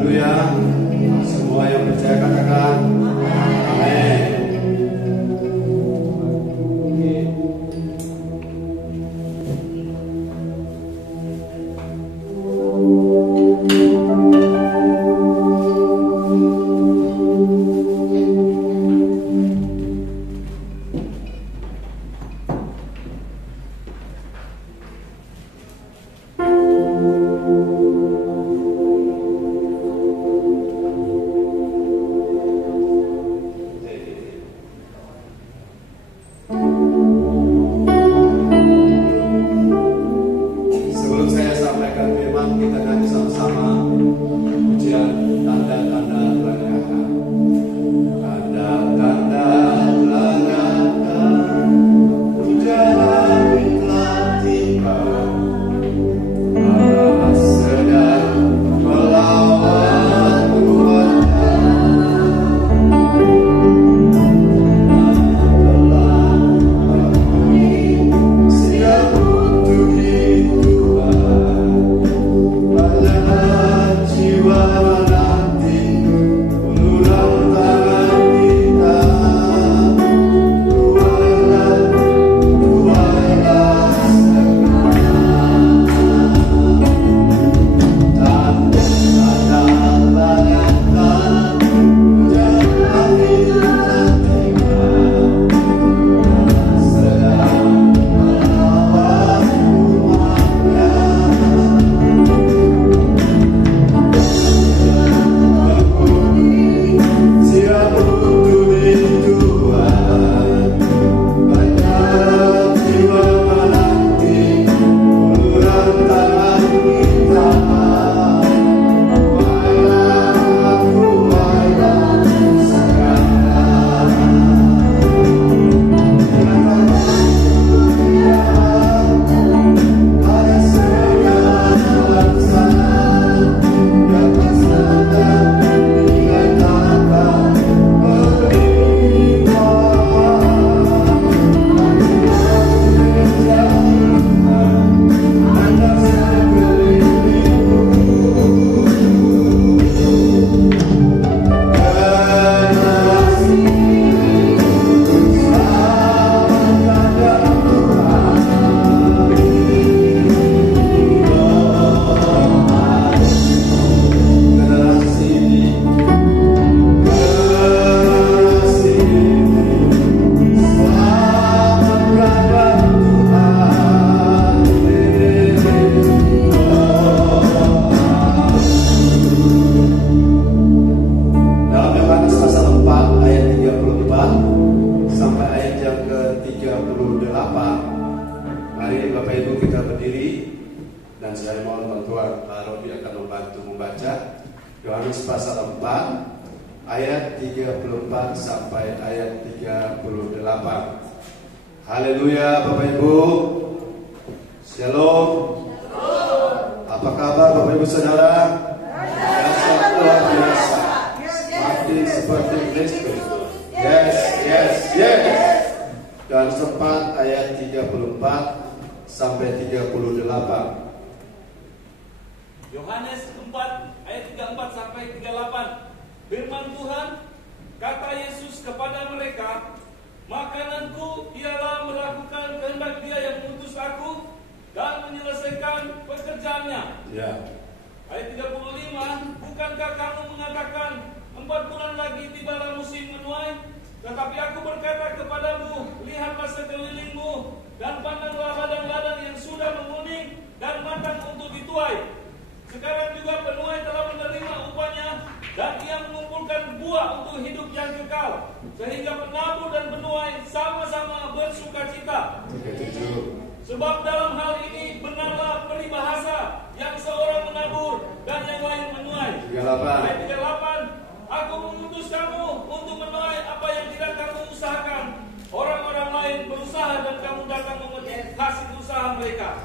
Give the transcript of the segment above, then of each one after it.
Haleluya. Semua yang percaya katakan amin.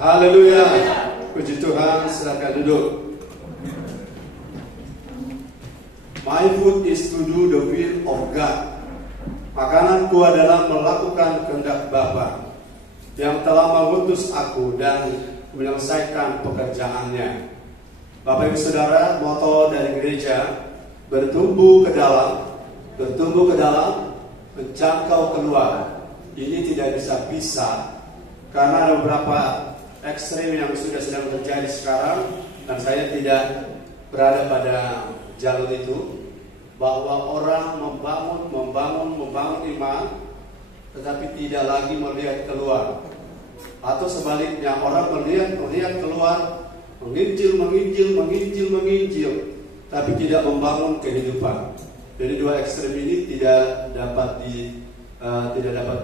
Haleluya. Puji Tuhan, silakan duduk. My food is to do the will of God. Makananku adalah melakukan kehendak Bapa yang telah mengutus aku dan menyelesaikan pekerjaannya. Bapak Ibu Saudara, moto dari gereja gereja bertumbuh ke dalam, menjangkau keluar. Ini tidak bisa karena ada beberapa ekstrem yang sedang terjadi sekarang, dan saya tidak berada pada jalur itu, bahwa orang membangun iman, tetapi tidak lagi melihat keluar, atau sebaliknya orang melihat keluar, menginjil, tapi tidak membangun kehidupan. Jadi dua ekstrem ini tidak dapat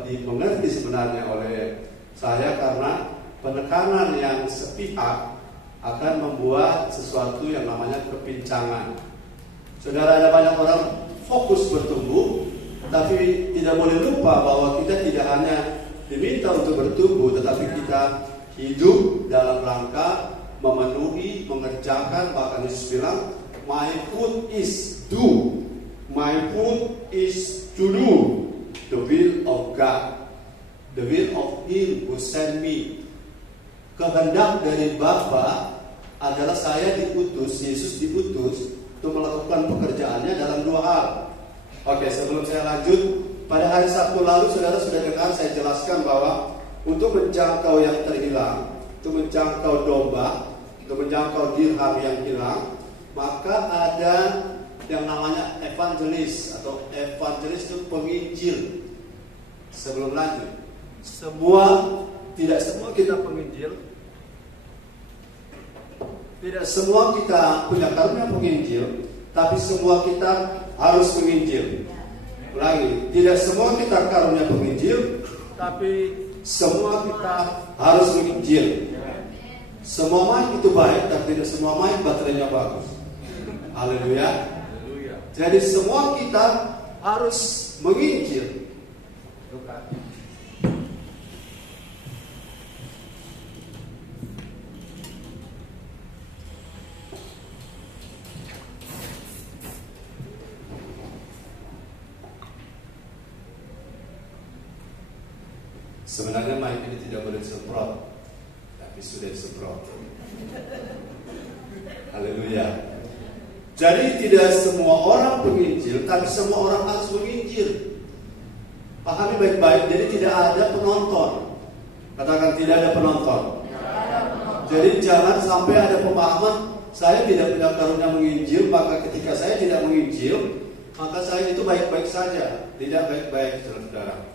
dimengerti sebenarnya oleh saya, karena penekanan yang sepihak akan membuat sesuatu yang namanya kepincangan. Saudara, ada banyak orang fokus bertumbuh, tapi tidak boleh lupa bahwa kita tidak hanya diminta untuk bertumbuh, tetapi kita hidup dalam rangka memenuhi, mengerjakan. Bahkan Yesus bilang, my food is to do the will of God, the will of Him who sent me. Kehendak dari Bapa adalah saya diutus, Yesus diutus untuk melakukan pekerjaannya dalam dua hal. Oke, sebelum saya lanjut, pada hari Sabtu lalu saudara sudah dengar saya jelaskan bahwa untuk menjangkau yang terhilang, untuk menjangkau domba, untuk menjangkau dirham yang hilang, maka ada yang namanya evangelis, atau evangelis itu penginjil. Sebelum lanjut, tidak semua kita penginjil, tidak semua kita punya karunia penginjil, tapi semua kita harus menginjil. Ulangi, tidak semua kita karunia penginjil, tapi semua kita harus menginjil. Semua mic itu baik, tapi tidak semua mic baterainya bagus. Haleluya. Jadi semua kita harus menginjil. Sebenarnya mic ini tidak boleh disemprot, tapi sudah disemprot. Haleluya. Jadi tidak semua orang penginjil, tapi semua orang harus menginjil. Pahami baik-baik. Jadi tidak ada penonton. Katakan, tidak ada penonton. Jadi jangan sampai ada pemahaman saya tidak punya karunia menginjil, maka ketika saya tidak menginjil, maka saya itu baik-baik saja. Tidak baik-baik, saudara-saudara.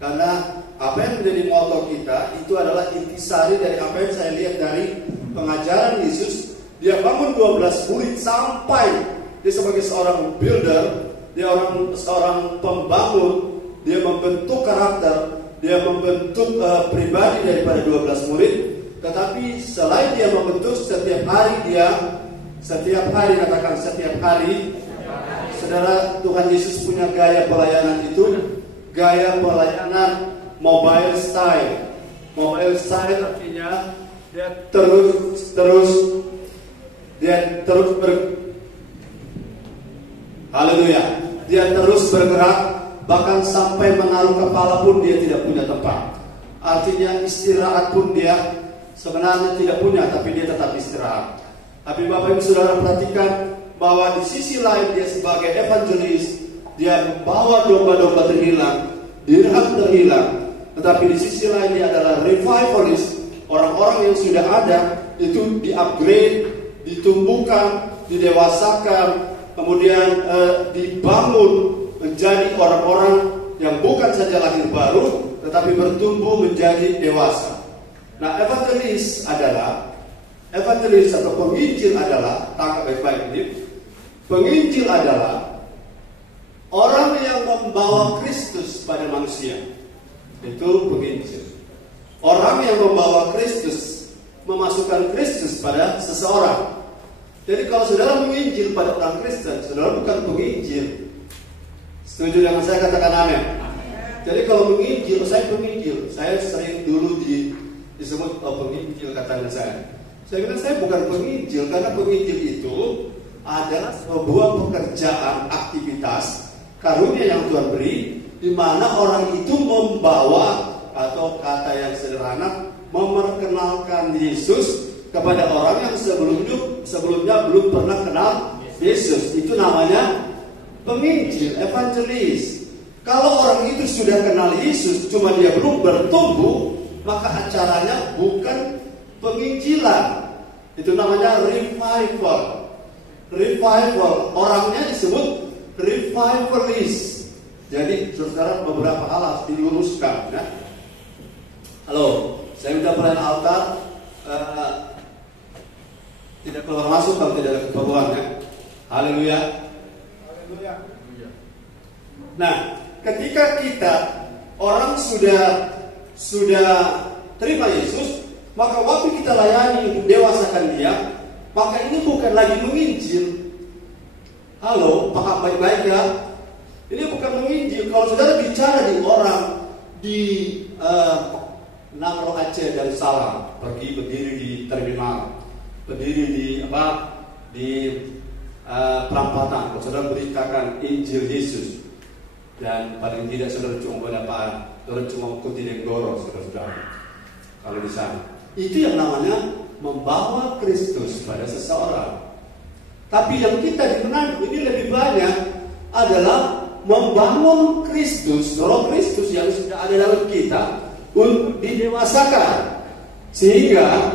Karena apa yang menjadi moto kita itu adalah intisari dari apa yang saya lihat dari pengajaran Yesus. Dia bangun 12 murid sampai dia sebagai seorang builder, dia seorang pembangun, dia membentuk karakter, dia membentuk pribadi daripada 12 murid. Tetapi selain dia membentuk, setiap hari katakan setiap hari, saudara, Tuhan Yesus punya gaya pelayanan itu. Gaya pelayanan mobile style. Mobile style artinya dia terus haleluya. Dia terus bergerak, bahkan sampai menaruh kepala pun dia tidak punya tempat. Artinya istirahat pun dia sebenarnya tidak punya, tapi dia tetap istirahat. Tapi Bapak Ibu Saudara perhatikan bahwa di sisi lain dia sebagai evangelis, dia membawa domba-domba terhilang, dirham terhilang. Tetapi di sisi lain dia adalah revivalist. Orang-orang yang sudah ada itu di-upgrade, ditumbuhkan, didewasakan, kemudian dibangun menjadi orang-orang yang bukan saja lahir baru, tetapi bertumbuh menjadi dewasa. Nah, evangelis atau penginjil adalah, tangkap baik-baik ini, penginjil adalah orang yang membawa Kristus pada manusia. Itu penginjil. Orang yang membawa Kristus, memasukkan Kristus pada seseorang. Jadi kalau saudara menginjil pada orang Kristen, saudara bukan penginjil. Setuju dengan saya? Katakan amin. Jadi kalau menginjil, saya penginjil. Saya sering dulu disebut penginjil, katanya saya. Saya bilang saya bukan penginjil, karena penginjil itu adalah sebuah pekerjaan, aktivitas karunia yang Tuhan beri, di mana orang itu membawa, atau kata yang sederhana, memperkenalkan Yesus kepada orang yang sebelumnya belum pernah kenal Yesus. Itu namanya penginjil, evangelis. Kalau orang itu sudah kenal Yesus, cuma dia belum bertumbuh, maka acaranya bukan penginjilan. Itu namanya revival. Revival, orangnya disebut revivalist. Jadi, saudara, beberapa hal harus diluruskan. Ya. Halo, saya minta pelayan altar tidak keluar masuk kalau tidak ada keperluan. Ya. Haleluya. Haleluya. Nah, ketika kita orang sudah terima Yesus, maka waktu kita layani untuk dewasakan dia, maka ini bukan lagi menginjil. Halo, paham baik-baik ya? Ini bukan menginjil. Kalau saudara bicara di orang di Nangro Aceh dan Salam, pergi berdiri di terminal, berdiri di perampatan, saudara beritakan Injil Yesus, dan paling tidak saudara cuma berapaan, saudara cuma ikuti denggoro, saudara. Kalau di sana, itu yang namanya membawa Kristus pada seseorang. Tapi yang kita di Manado ini lebih banyak adalah membangun Kristus, roh Kristus yang sudah ada dalam kita untuk didewasakan. Sehingga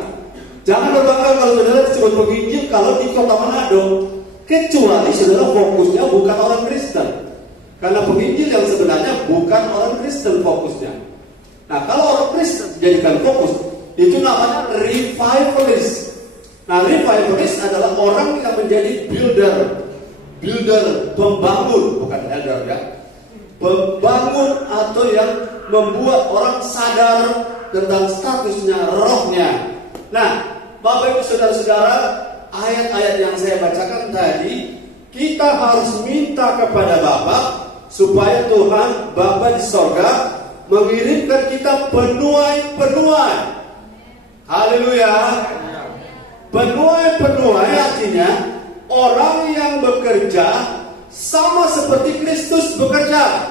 jangan berbangga kalau saudara disebut penginjil kalau di kota Manado, kecuali saudara fokusnya bukan orang Kristen. Karena penginjil yang sebenarnya bukan orang Kristen fokusnya. Nah, kalau orang Kristen dijadikan fokus, itu namanya revivalist. Nah, revivalist adalah orang yang menjadi builder, pembangun, bukan elder ya. Pembangun atau yang membuat orang sadar tentang statusnya, rohnya. Nah, Bapak Ibu saudara-saudara, ayat-ayat yang saya bacakan tadi, kita harus minta kepada Bapa supaya Tuhan Bapa di sorga mengirimkan kita penuai-penuai. Haleluya. Penuai-penuai artinya orang yang bekerja sama seperti Kristus bekerja.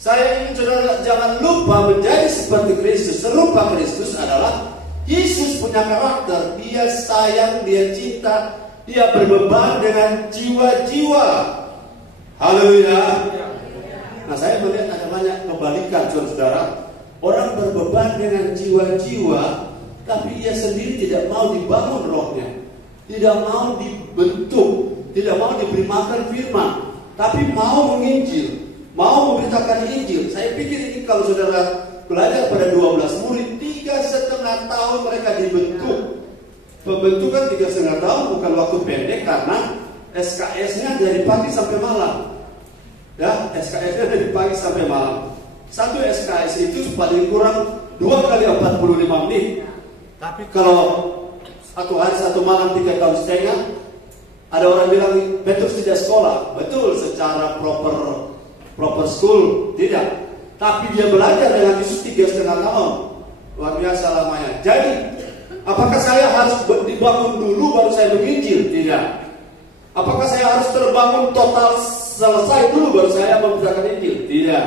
Saya ingin saudara jangan lupa menjadi seperti Kristus. Serupa Kristus adalah Yesus punya karakter. Dia sayang, dia cinta, dia berbeban dengan jiwa-jiwa. Haleluya. Nah, saya melihat ada banyak kebalikan, saudara-saudara. Orang berbeban dengan jiwa-jiwa, tapi ia sendiri tidak mau dibangun rohnya, tidak mau dibentuk, tidak mau diberi makan firman, tapi mau menginjil, mau memberitakan Injil. Saya pikir ini kalau saudara belajar pada 12 murid, 3,5 tahun mereka dibentuk. Pembentukan 3,5 tahun bukan waktu pendek, karena SKS-nya dari pagi sampai malam. Ya, SKS-nya dari pagi sampai malam. Satu SKS itu paling kurang 2 kali 45 menit. Tapi kalau satu hari satu malam 3,5 tahun, ada orang bilang Petrus tidak sekolah. Betul, secara proper school tidak. Tapi dia belajar dengan Yesus 3,5 tahun. Luar biasa lamanya. Jadi, apakah saya harus dibangun dulu baru saya menginjil? Tidak. Apakah saya harus terbangun total selesai dulu baru saya memberitakan Injil? Tidak.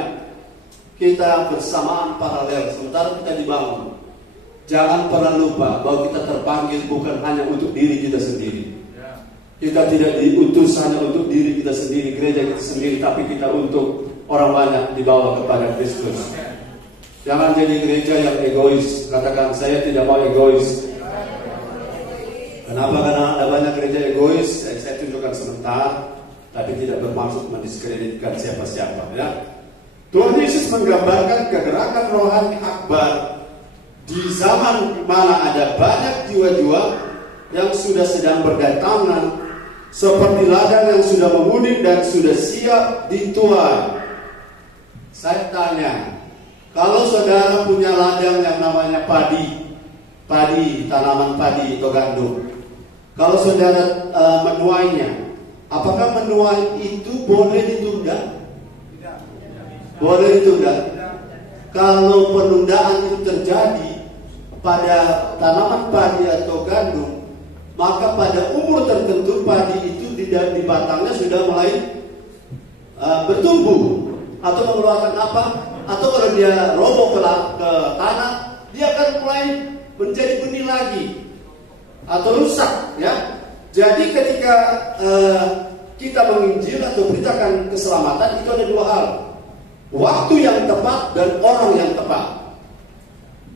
Kita bersamaan paralel sementara kita dibangun. Jangan pernah lupa bahwa kita terpanggil bukan hanya untuk diri kita sendiri. Kita tidak diutus hanya untuk diri kita sendiri, gereja kita sendiri, tapi kita untuk orang banyak dibawa kepada Kristus. Jangan jadi gereja yang egois. Katakan, saya tidak mau egois. Kenapa? Karena ada banyak gereja egois. Saya tunjukkan sebentar, tapi tidak bermaksud mendiskreditkan siapa-siapa. Ya. Tuhan Yesus menggambarkan kegerakan rohani akbar di zaman mana ada banyak jiwa-jiwa yang sudah sedang berdatangan, seperti ladang yang sudah menguning dan sudah siap dituai. Saya tanya, kalau saudara punya ladang yang namanya padi, tanaman padi atau gandum, kalau saudara menuainya, apakah menuai itu boleh ditunda? Boleh ditunda. Kalau penundaan itu terjadi pada tanaman padi atau gandum, maka pada umur tertentu padi itu di batangnya sudah mulai bertumbuh atau mengeluarkan apa? Atau kalau dia roboh ke tanah, dia akan mulai menjadi benih lagi atau rusak, ya. Jadi ketika kita menginjil atau beritakan keselamatan, itu ada dua hal. Waktu yang tepat dan orang yang tepat.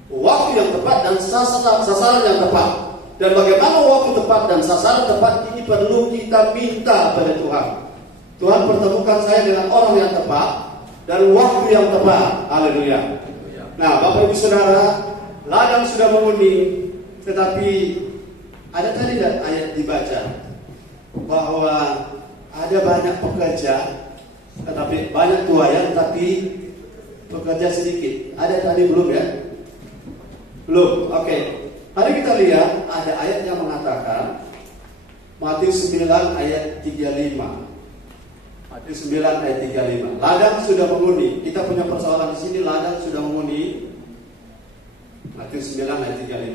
Waktu yang tepat dan sasaran yang tepat. Dan bagaimana waktu tepat dan sasaran tepat ini perlu kita minta pada Tuhan. Tuhan, pertemukan saya dengan orang yang tepat dan waktu yang tepat. Haleluya. Nah, Bapak Ibu Saudara, ladang sudah menguning, tetapi ada tadi dan ayat dibaca bahwa ada banyak pekerja, tetapi banyak tuayan, tapi pekerja sedikit. Ada tadi belum ya? Belum. Oke. Mari kita lihat ada ayat yang mengatakan Matius 9 ayat 35. Matius 9 ayat 35. Ladang sudah menguning. Kita punya persoalan di sini, ladang sudah menguning. Matius 9 ayat 35.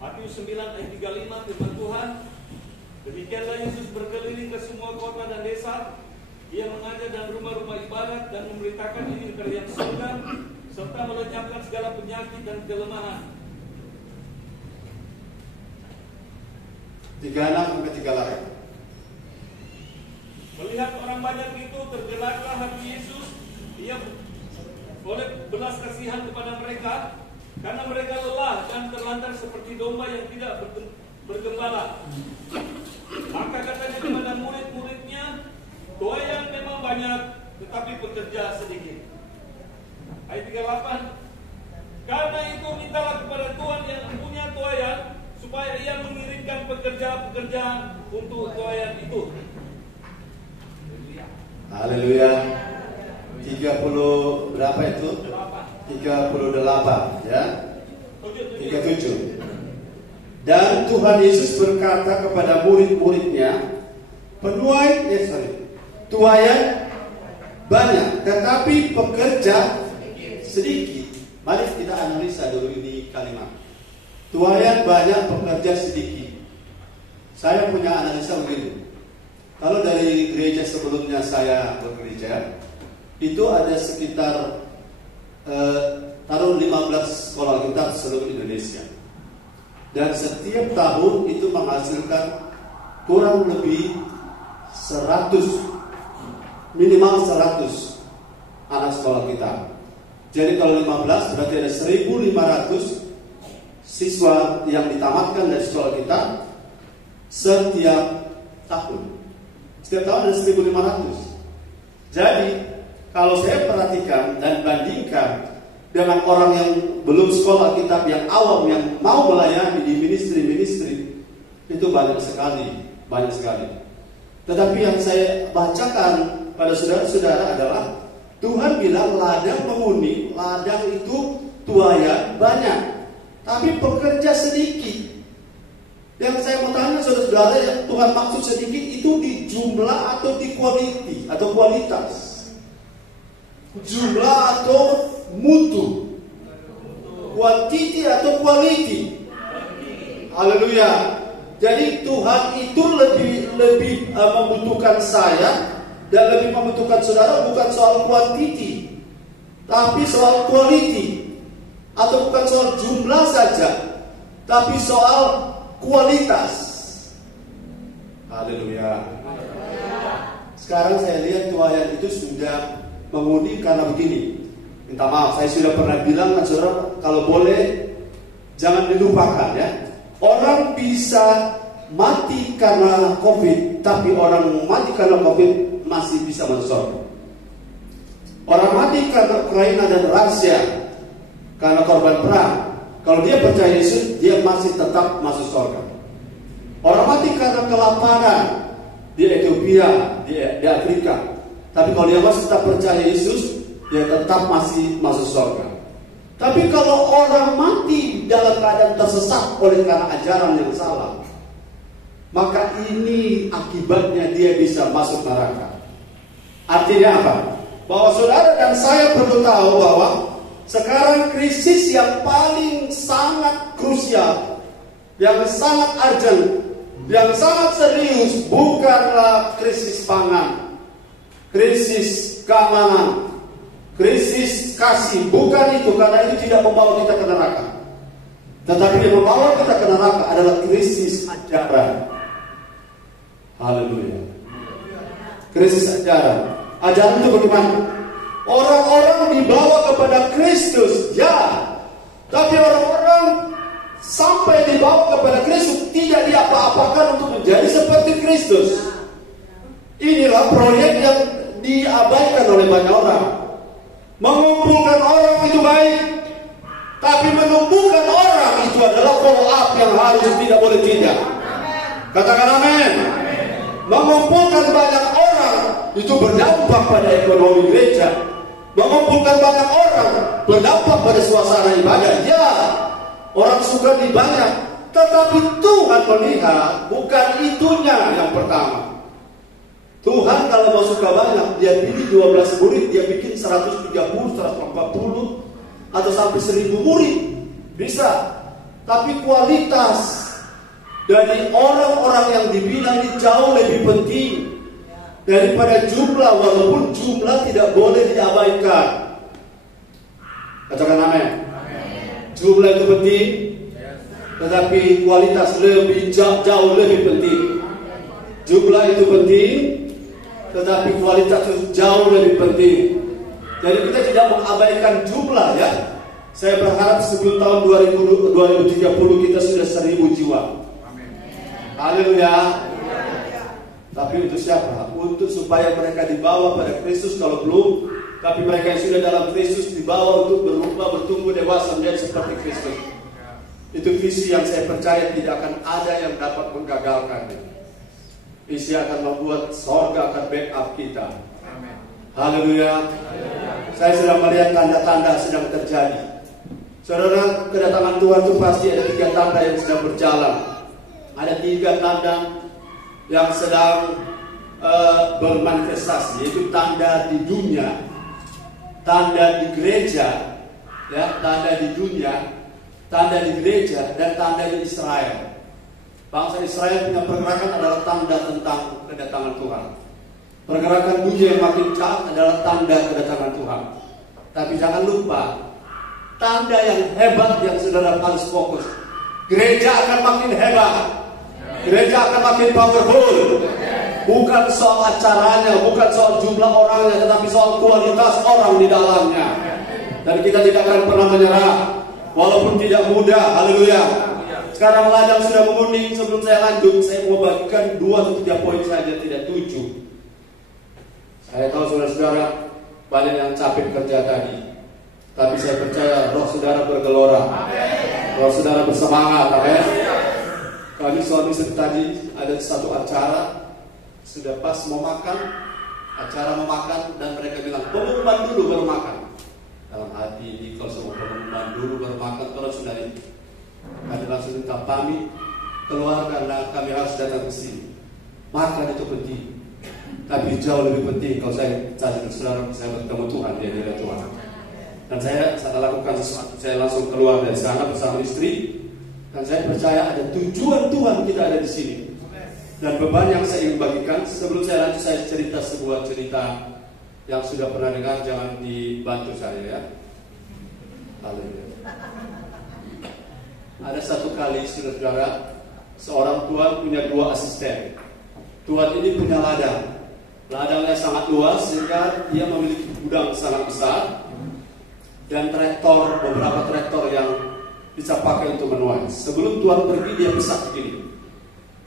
Matius 9 ayat 35 firman Tuhan, demikianlah Yesus berkeliling ke semua kota dan desa. Dia mengajar dan rumah-rumah ibadat dan memberitakan Injil kerajaan surga serta melenyapkan segala penyakit dan kelemahan. 36 sampai 38. Melihat orang banyak itu, tergeraklah hati Yesus. Ia oleh belas kasihan kepada mereka, karena mereka lelah dan terlantar seperti domba yang tidak bergembala. Maka katanya kepada murid-muridnya, tuayan memang banyak, tetapi pekerja sedikit. Ayat 38. Karena itu mintalah kepada Tuhan yang punya tuayan, supaya ia mengirimkan pekerja-pekerja untuk tuayan itu. Haleluya. 30 berapa itu? 38 ya. 37. Dan Tuhan Yesus berkata kepada murid-muridnya, tuayan banyak, tetapi pekerja sedikit. Mari kita analisa dulu ini kalimat. Tuayan banyak, pekerja sedikit. Saya punya analisa begini. Kalau dari gereja sebelumnya saya bekerja, itu ada sekitar 15 sekolah kitab seluruh Indonesia. Dan setiap tahun itu menghasilkan kurang lebih 100, minimal 100 anak sekolah kitab. Jadi kalau 15 berarti ada 1.500 siswa yang ditamatkan dari sekolah kitab setiap tahun. Setiap tahun ada 1.500. Jadi kalau saya perhatikan dan bandingkan dengan orang yang belum sekolah kitab yang awam yang mau melayani di ministry, itu banyak sekali. Tetapi yang saya bacakan pada saudara-saudara adalah Tuhan bilang ladang menguning, ladang itu tuayan banyak, tapi pekerja sedikit. Yang saya mau tanya saudara-saudara, yang Tuhan maksud sedikit itu di jumlah atau di quality atau kualitas? Jumlah atau mutu? Quantity atau quality? Haleluya. Jadi Tuhan itu lebih membutuhkan saya dan lebih membutuhkan saudara bukan soal quantity, tapi soal quality. Atau bukan soal jumlah saja, tapi soal kualitas. Haleluya. Sekarang saya lihat tuayan itu sudah menguning karena begini. Minta maaf, saya sudah pernah bilang kan saudara, kalau boleh jangan dilupakan ya. Orang bisa mati karena COVID, tapi orang mati karena COVID masih bisa masuk surga. Orang mati karena Ukraina dan Rusia karena korban perang, kalau dia percaya Yesus, dia masih tetap masuk surga. Orang mati karena kelaparan di Ethiopia, di Afrika, tapi kalau dia masih tetap percaya Yesus, dia tetap masih masuk surga. Tapi kalau orang mati dalam keadaan tersesat oleh karena ajaran yang salah, maka ini akibatnya dia bisa masuk neraka. Artinya apa? Bahwa saudara dan saya perlu tahu bahwa sekarang krisis yang paling sangat krusial, yang sangat urgent, yang sangat serius bukanlah krisis pangan, krisis keamanan, krisis kasih, bukan itu, karena itu tidak membawa kita ke neraka. Tetapi yang membawa kita ke neraka adalah krisis ajaran. Haleluya. Krisis ajaran. Ajaran itu bagaimana? Orang-orang dibawa kepada Kristus, ya. Tapi orang-orang sampai dibawa kepada Kristus tidak diapa-apakan untuk menjadi seperti Kristus. Inilah proyek yang diabaikan oleh banyak orang. Mengumpulkan orang itu baik, tapi menumbuhkan orang itu adalah follow up yang harus tidak boleh tidak. Katakan amin. Mengumpulkan banyak orang itu berdampak pada ekonomi gereja. Mengumpulkan banyak orang berdampak pada suasana ibadah. Ya, orang suka dibanyak, tetapi Tuhan melihat bukan itunya yang pertama. Tuhan kalau mau suka banyak, dia pilih 12 murid, dia bikin 130, 140 atau sampai 1000 murid. Bisa. Tapi kualitas dari orang-orang yang dibina ini jauh lebih penting daripada jumlah, walaupun jumlah tidak boleh diabaikan. Katakan amin. Jumlah itu penting, tetapi kualitas lebih jauh lebih penting. Jumlah itu penting, tetapi kualitas itu jauh lebih penting. Jadi kita tidak mengabaikan jumlah, ya. Saya berharap sebelum tahun 2030 kita sudah 1000 jiwa. Haleluya. Tapi untuk siapa? Untuk supaya mereka dibawa pada Kristus. Kalau belum, tapi mereka yang sudah dalam Kristus dibawa untuk berubah, bertumbuh dewasa menjadi seperti Kristus. Itu visi yang saya percaya tidak akan ada yang dapat menggagalkan. Visi akan membuat sorga akan backup kita. Haleluya. Saya sedang melihat tanda-tanda sedang terjadi. Saudara, kedatangan Tuhan itu pasti ada 3 tanda yang sedang berjalan. Ada 3 tanda yang sedang bermanifestasi, yaitu tanda di dunia, tanda di gereja, ya, tanda di dunia, tanda di gereja, dan tanda di Israel. Bangsa Israel punya pergerakan adalah tanda tentang kedatangan Tuhan. Pergerakan dunia yang makin cepat adalah tanda kedatangan Tuhan. Tapi jangan lupa, tanda yang hebat yang saudara harus fokus. Gereja akan makin hebat. Gereja akan makin powerful. Bukan soal acaranya, bukan soal jumlah orangnya, tetapi soal kualitas orang di dalamnya. Dan kita tidak akan pernah menyerah, walaupun tidak mudah. Haleluya. Sekarang ladang sudah menguning. Sebelum saya lanjut, saya mau bagikan 2 atau 3 poin saja, tidak 7. Saya tahu saudara-saudara banyak yang capek kerja tadi, tapi saya percaya roh saudara bergelora, roh saudara bersemangat. Amin. Kami suami tadi ada satu acara, sudah pas mau makan, acara mau makan, dan mereka bilang pengumuman dulu baru makan. Dalam hati ini kalau semua pengumuman dulu baru makan, kalau sudah itu ada langsung minta pamit keluar karena kami harus datang ke sini. Makan itu penting, tapi jauh lebih penting kalau saya cari saudara, saya bertemu Tuhan, dia adalah Tuhan. Dan saya lakukan sesuatu, saya langsung keluar dari sana bersama istri. Dan saya percaya ada tujuan Tuhan kita ada di sini. Dan beban yang saya ingin bagikan, sebelum saya lanjut, saya cerita sebuah cerita yang sudah pernah dengar, jangan dibantu saya, ya. Haleluya. Ada satu kali, saudara, seorang tuan punya 2 asisten. Tuan ini punya ladang. Ladangnya sangat luas sehingga dia memiliki gudang sangat besar. Dan traktor, beberapa traktor yang bisa pakai untuk menuai. Sebelum Tuhan pergi, dia pesan begini,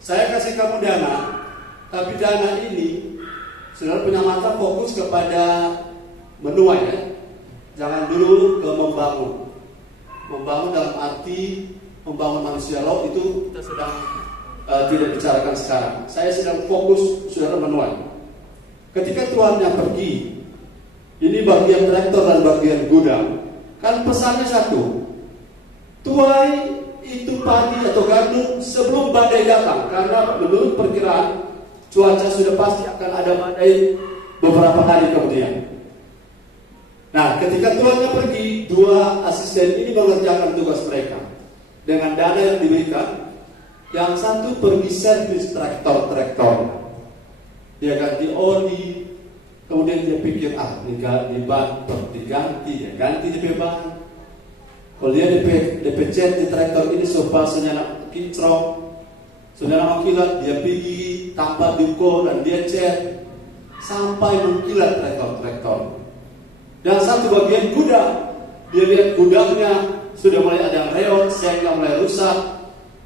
saya kasih kamu dana, tapi dana ini saudara punya mata fokus kepada menuai, ya. Jangan dulu ke membangun. Membangun dalam arti membangun manusia laut itu kita sedang tidak bicarakan sekarang. Saya sedang fokus saudara menuai. Ketika tuannya pergi, ini bagian traktor dan bagian gudang, kan pesannya satu, tuai itu padi atau gandum sebelum badai datang, karena menurut perkiraan cuaca sudah pasti akan ada badai beberapa hari kemudian. Nah, ketika tuannya pergi, 2 asisten ini mengerjakan tugas mereka dengan dana yang diberikan. Yang satu pergi servis traktor, dia ganti oli, kemudian dia pikir, dibantu, ganti DP ban. Kalau dia DP cat di traktor ini supaya senyala kincrong, senyala kilat, dia pergi tanpa duko dan dia cat sampai mengkilat traktor. Dan satu bagian gudang, dia lihat gudangnya sudah mulai ada yang reot, sehingga mulai rusak.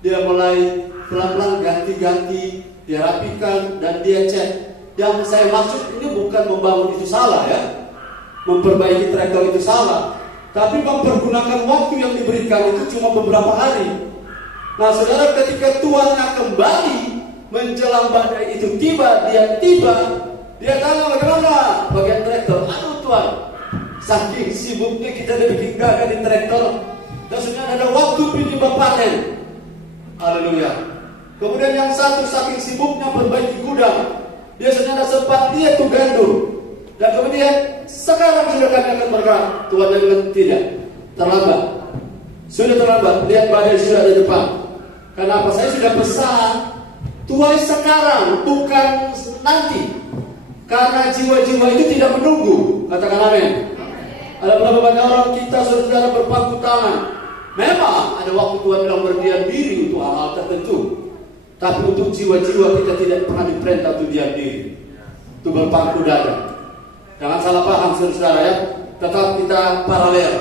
Dia mulai pelan-pelan ganti, dia rapikan dan dia cat. Yang saya maksud ini bukan membangun itu salah ya, memperbaiki traktor itu salah, tapi mempergunakan waktu yang diberikan itu cuma beberapa hari. Nah saudara, ketika Tuhannya kembali menjelang badai itu tiba, dia tanya bagaimana bagian traktor. Aduh Tuhan, saking sibuknya kita bikin gagal di traktor, dan sudah ada waktu pilih panen. Haleluya. Kemudian yang satu saking sibuknya perbaiki gudang, dia sudah sempat dia tuh gandum. Dan kemudian sekarang sudah kami akan bergerak. Tuhan bilang tidak, terlambat. Sudah terlambat. Lihat badai sudah di depan. Kenapa? Saya sudah pesan tuai sekarang, bukan nanti. Karena jiwa-jiwa itu tidak menunggu. Katakan amin. Ada berapa banyak orang kita saudara berpangku tangan. Memang ada waktu Tuhan bilang berdiam diri untuk hal-hal tertentu. Tapi untuk jiwa-jiwa kita tidak pernah diperintah untuk diam diri, untuk berpangku dada. Jangan salah paham saudara ya. Tetap kita paralel,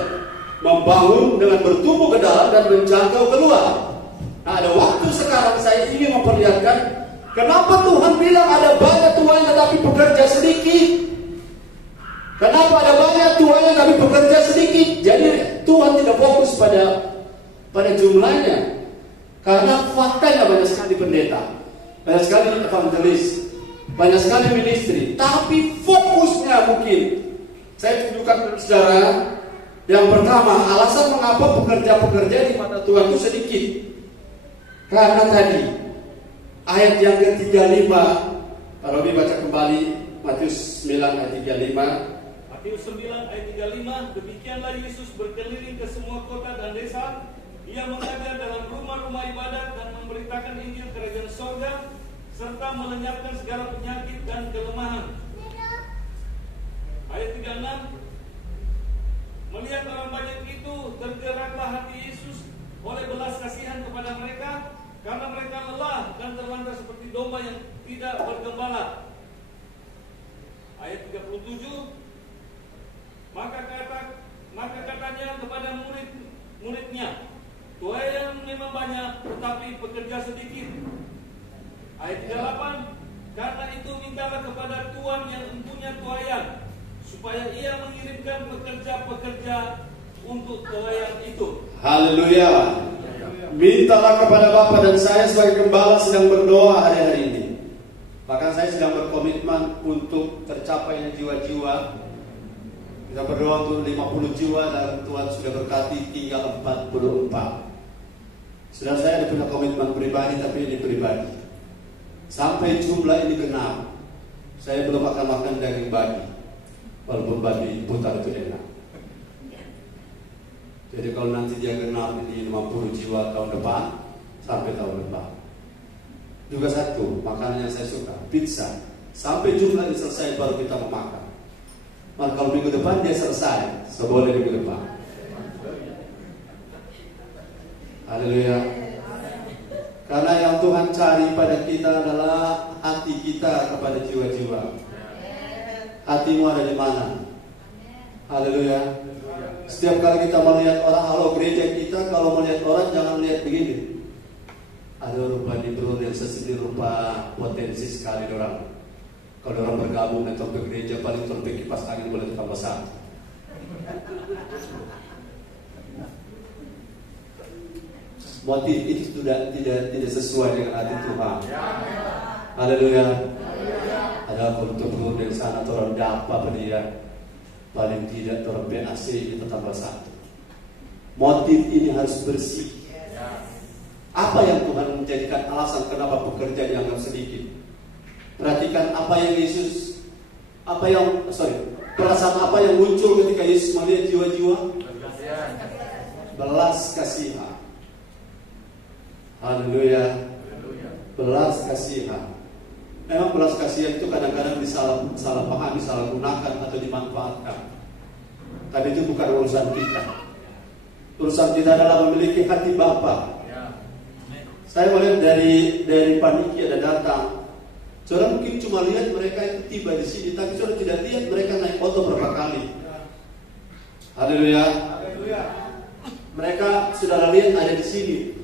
membangun dengan bertumbuh ke dalam dan menjangkau keluar. Nah, ada waktu sekarang saya ingin memperlihatkan kenapa Tuhan bilang ada banyak tuanya tapi bekerja sedikit. Kenapa ada banyak tuanya tapi bekerja sedikit? Jadi Tuhan tidak fokus pada jumlahnya. Karena faktanya banyak sekali pendeta, banyak sekali evangelis, banyak sekali ministry, tapi fokusnya mungkin. Saya tunjukkan kepada saudara. Yang pertama, alasan mengapa pekerja-pekerja di mata Tuhan itu sedikit. Karena tadi ayat yang ke-35, Pak Robi baca kembali Matius 9 ayat 35. Matius 9 ayat 35, demikianlah Yesus berkeliling ke semua kota dan desa. Ia mengajar dalam rumah-rumah ibadat dan memberitakan Injil Kerajaan Sorga, serta melenyapkan segala penyakit dan kelemahan. Ayat 36, melihat orang banyak itu, tergeraklah hati Yesus oleh belas kasihan kepada mereka, karena mereka lelah dan terlantar seperti domba yang tidak bergembala. Ayat 37, maka katanya kepada murid-muridnya, tuaian memang banyak, tetapi pekerja sedikit. Ayat 38, karena itu mintalah kepada Tuhan yang mempunyai tuaian, supaya ia mengirimkan pekerja-pekerja untuk tuaian itu. Haleluya. Mintalah kepada Bapa, dan saya sebagai gembala sedang berdoa hari-hari ini. Bahkan saya sedang berkomitmen untuk tercapainya jiwa-jiwa. Kita berdoa untuk 50 jiwa dan Tuhan sudah berkati tinggal 44. Sudah saya ada punya komitmen pribadi, tapi ini pribadi. Sampai jumlah ini genap, saya belum akan makan daging babi, walaupun babi putar itu enak. Jadi kalau nanti dia genap ini 50 jiwa tahun depan, sampai tahun depan. Juga satu makanan yang saya suka, pizza. Sampai jumlah ini selesai baru kita memakan. Maka kalau minggu depan dia selesai, seboleh minggu depan. Haleluya. Karena yang Tuhan cari pada kita adalah hati kita kepada jiwa-jiwa. Hatimu ada di mana? Haleluya. Setiap kali kita melihat orang, halo gereja kita, kalau melihat orang jangan lihat begini. Ada rupa di bro yang sesini rupa potensi sekali orang. Kalau orang bergabung dan ke gereja paling sampai kipas angin boleh tambah satu. Motif itu tidak sesuai dengan hati Tuhan. Haleluya. Ada kultur dari sana orang dapat dia. Paling tidak orang BAC itu tambah satu. Motif ini harus bersih. Apa yang Tuhan menjadikan alasan kenapa pekerjaan dianggap sedikit? Perhatikan apa yang perasaan apa yang muncul ketika Yesus melihat jiwa-jiwa? Belas kasihan. Haleluya. Belas kasihan. Memang belas kasihan itu kadang-kadang disalahpahami, disalahgunakan atau dimanfaatkan. Tapi itu bukan urusan kita. Urusan kita adalah memiliki hati Bapa. Saya melihat dari panitia dan datang. Saudara mungkin cuma lihat mereka itu tiba di sini, tapi saudara tidak lihat mereka naik motor berapa kali. Haleluya. Mereka saudara lihat ada di sini.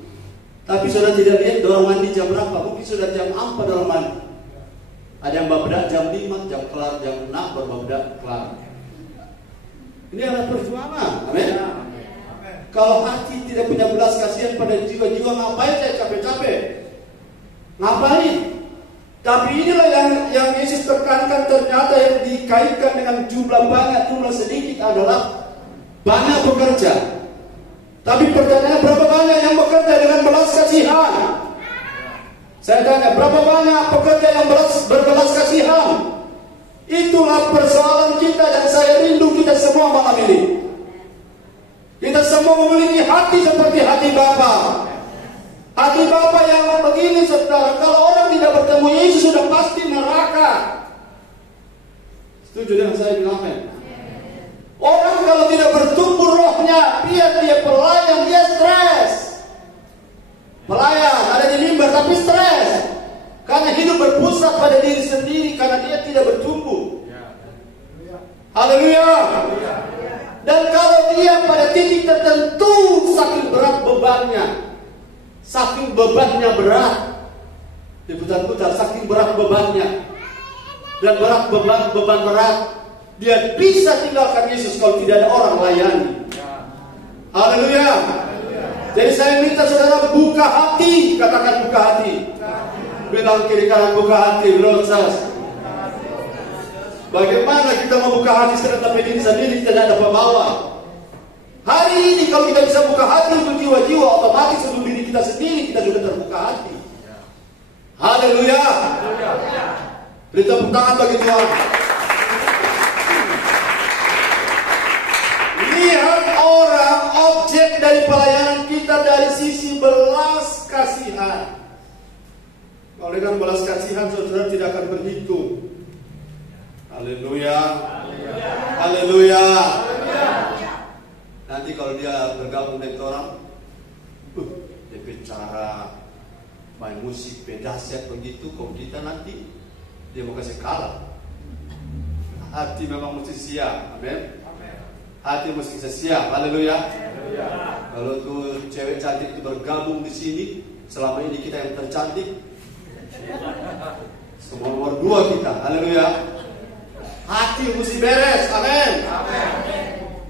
Tapi saudara tidak lihat dorong mandi jam berapa. Mungkin sudah jam 4 dorong mandi. Ada yang babdak jam 5, jam kelar, jam 6 baru babdak kelar. Ini adalah perjuangan. Amin. Kalau hati tidak punya belas kasihan pada jiwa-jiwa, ngapain saya capek-capek? Ngapain? Tapi inilah yang Yesus tekankan, ternyata yang dikaitkan dengan jumlah banyak, jumlah sedikit adalah banyak bekerja. Tapi pertanyaannya, berapa banyak yang bekerja dengan belas kasihan? Saya tanya, berapa banyak pekerja yang berbelas kasihan? Itulah persoalan kita, dan saya rindu kita semua malam ini. Kita semua memiliki hati seperti hati Bapa. Hati Bapa yang begini, saudara. Kalau orang tidak bertemu Yesus sudah pasti neraka. Setuju dengan saya bilang amin? Orang kalau tidak bertumbuh rohnya, dia pelayan, dia stres. Pelayan ada di mimbar tapi stres. Karena hidup berpusat pada diri sendiri, karena dia tidak bertumbuh. Haleluya. Dan kalau dia pada titik tertentu saking berat bebannya, saking bebannya berat, diputar-putar, saking berat bebannya, dan beban berat, dia bisa tinggalkan Yesus kalau tidak ada orang layani. Haleluya. Jadi saya minta saudara buka hati, katakan buka hati. Bilang kiri kanan buka hati, brother. Bagaimana kita membuka hati tetapi diri sendiri tidak ada pembawa? Hari ini kalau kita bisa buka hati untuk jiwa-jiwa, otomatis untuk diri kita sendiri kita juga terbuka hati. Haleluya. Beri tepuk tangan bagi Tuhan. Lihat orang objek dari pelayanan kita dari sisi belas kasihan. Kalau dengan belas kasihan, saudara tidak akan berhitung. Haleluya. Haleluya. Nanti kalau dia bergabung dengan orang, dia bicara main musik pedasnya begitu, kalau kita nanti dia mau kasih kalah. Hati memang mesti siap. Amin. Hati mesti siap. Haleluya. Kalau tuh cewek cantik itu bergabung di sini, selama ini kita yang tercantik, semua nomor 2 kita. Haleluya. Hati mesti beres. Amin.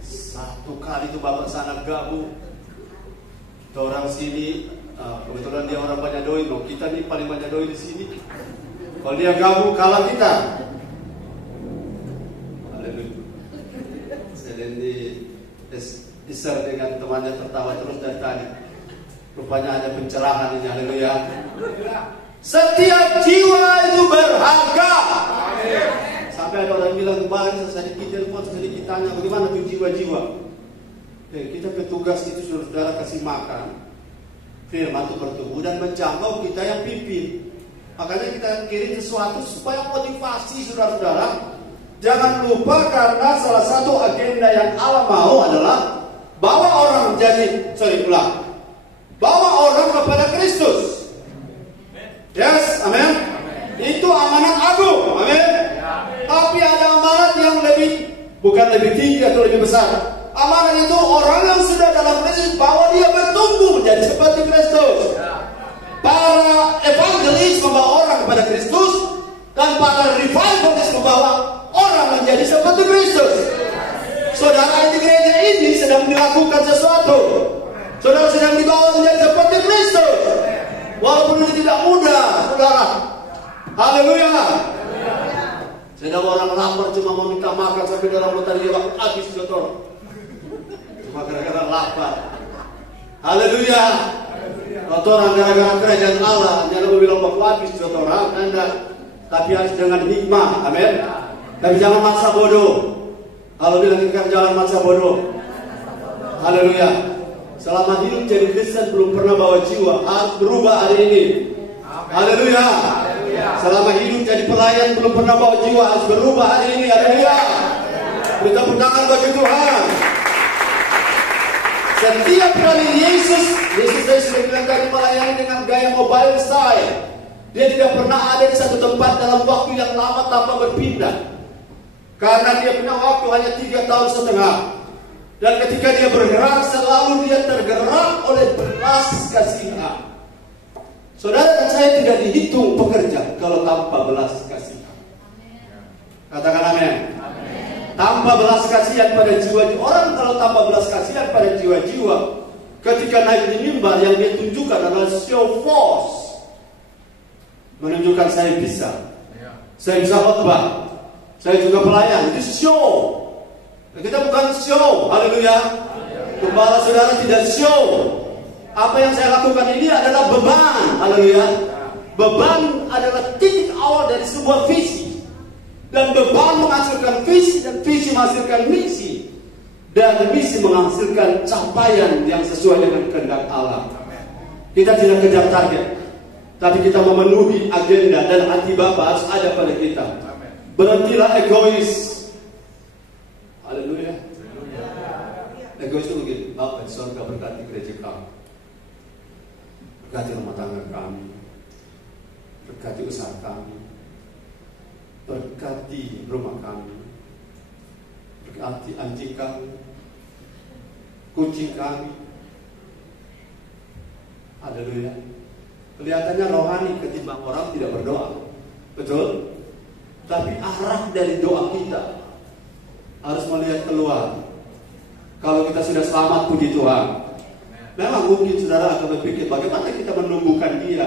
Satu kali itu bapak sana gabung, orang sini kebetulan dia orang banyak doi, loh kita nih paling banyak doi di sini. Kalau dia gabung kalah kita. Haleluya. Sedang diser dengan temannya tertawa terus dari tadi. Rupanya ada pencerahan ini. Haleluya. Setiap jiwa itu berharga. Sampai ada orang bilang kemarin sedikit tanya bagaimana tuh jiwa-jiwa. Kita petugas itu saudara kasih makan, firman itu bertumbuh dan menjangkau kita yang pimpin. Makanya kita kirim sesuatu supaya motivasi saudara-saudara. Jangan lupa karena salah satu agenda yang Allah mau adalah bawa orang bawa orang kepada Kristus. Yes, amin. Itu amanat agung, amin. Tapi ada amanat yang bukan lebih tinggi atau lebih besar. Amanat itu orang yang sudah dalam Kristus, bahwa dia bertumbuh menjadi seperti Kristus. Para evangelis membawa orang kepada Kristus, dan para revivalis membawa orang menjadi seperti Kristus. Saudara di gereja ini sedang dilakukan sesuatu. Saudara sedang dibawa menjadi seperti Kristus. Walaupun ini tidak mudah, saudara. Haleluya. Sedang orang lapar cuma mau minta makan sampai orang mau tadi waktu habis saudara. Cuma gara-gara lapar. Haleluya. Orang gara-gara kerajaan Allah, jangan mau bilang waktu habis saudara, Anda. Tapi harus dengan hikmah, amin. Tapi jangan maksa bodoh. Kalau bilang kita jangan maksa bodoh. Haleluya. Selama hidup jadi Kristen belum pernah bawa jiwa, harus berubah hari ini. Haleluya. Selama hidup jadi pelayan belum pernah bawa jiwa, harus berubah hari ini. Haleluya. Beri tepuk tangan bagi Tuhan. Setiap kali Yesus saya sudah bilang tadi melayani dengan gaya mobile style. Dia tidak pernah ada di satu tempat dalam waktu yang lama tanpa berpindah. Karena dia punya waktu hanya 3,5 tahun. Dan ketika dia bergerak, selalu dia tergerak oleh belas kasihan. Saudara dan saya tidak dihitung pekerja kalau tanpa belas kasihan. Katakan amin. Tanpa belas kasihan pada jiwa-jiwa. Orang kalau tanpa belas kasihan pada jiwa-jiwa, ketika naik di mimbar yang dia tunjukkan adalah show force. Menunjukkan saya bisa. Saya bisa khotbah. Saya juga pelayan. Itu show. Kita bukan show. Haleluya. Gembala saudara tidak show. Apa yang saya lakukan ini adalah beban. Haleluya. Beban adalah titik awal dari sebuah visi. Dan beban menghasilkan visi, dan visi menghasilkan misi. Dan misi menghasilkan capaian yang sesuai dengan kehendak Allah. Kita tidak kejar target, tapi kita memenuhi agenda, dan hati Bapa harus ada pada kita. Berhentilah egois. Haleluya. Egois itu begini: Bapa di surga, berkati gereja kami, berkati rumah tangga kami, berkati usaha kami, berkati rumah kami, berkati anjing kami, kucing kami. Haleluya. Kelihatannya rohani ketimbang orang tidak berdoa. Betul? Tapi arah dari doa kita harus melihat keluar. Kalau kita sudah selamat, puji Tuhan. Memang mungkin saudara akan berpikir bagaimana kita menumbuhkan dia.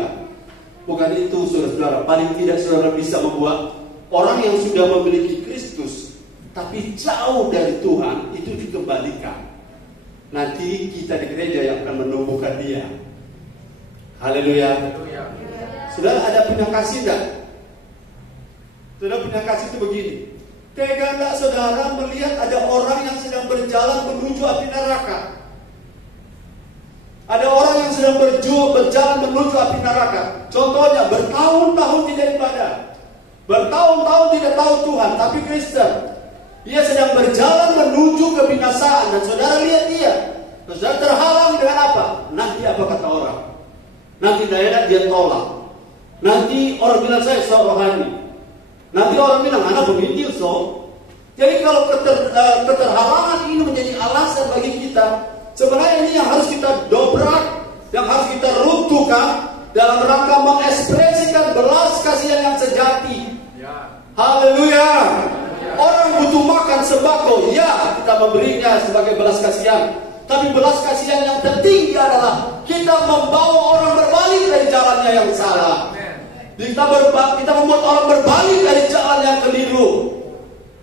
Bukan itu saudara-saudara. Paling tidak saudara bisa membuat orang yang sudah memiliki Kristus tapi jauh dari Tuhan itu dikembalikan. Nanti kita di gereja yang akan menumbuhkan dia. Haleluya. Saudara ada punya kasih enggak? Saudara punya kasih itu begini. Tega enggak saudara melihat ada orang yang sedang berjalan menuju api neraka? Ada orang yang sedang berjalan menuju api neraka. Contohnya bertahun-tahun tidak ibadah, bertahun-tahun tidak tahu Tuhan, tapi Kristen. Dia sedang berjalan menuju kebinasaan. Dan saudara lihat dia, saudara terhalang dengan apa? Nanti apa kata orang? Nanti daerah dia tolak. Nanti orang bilang saya rohani. Nanti orang bilang anak penginjil so. Jadi kalau keterhalangan ini menjadi alasan bagi kita, sebenarnya ini yang harus kita dobrak, yang harus kita runtuhkan dalam rangka mengekspresikan belas kasihan yang sejati. Haleluya. Orang butuh makan sembako, ya kita memberinya sebagai belas kasihan. Tapi belas kasihan yang tertinggi adalah kita membawa orang berbalik dari jalannya yang salah. Kita membuat orang berbalik dari jalan yang keliru.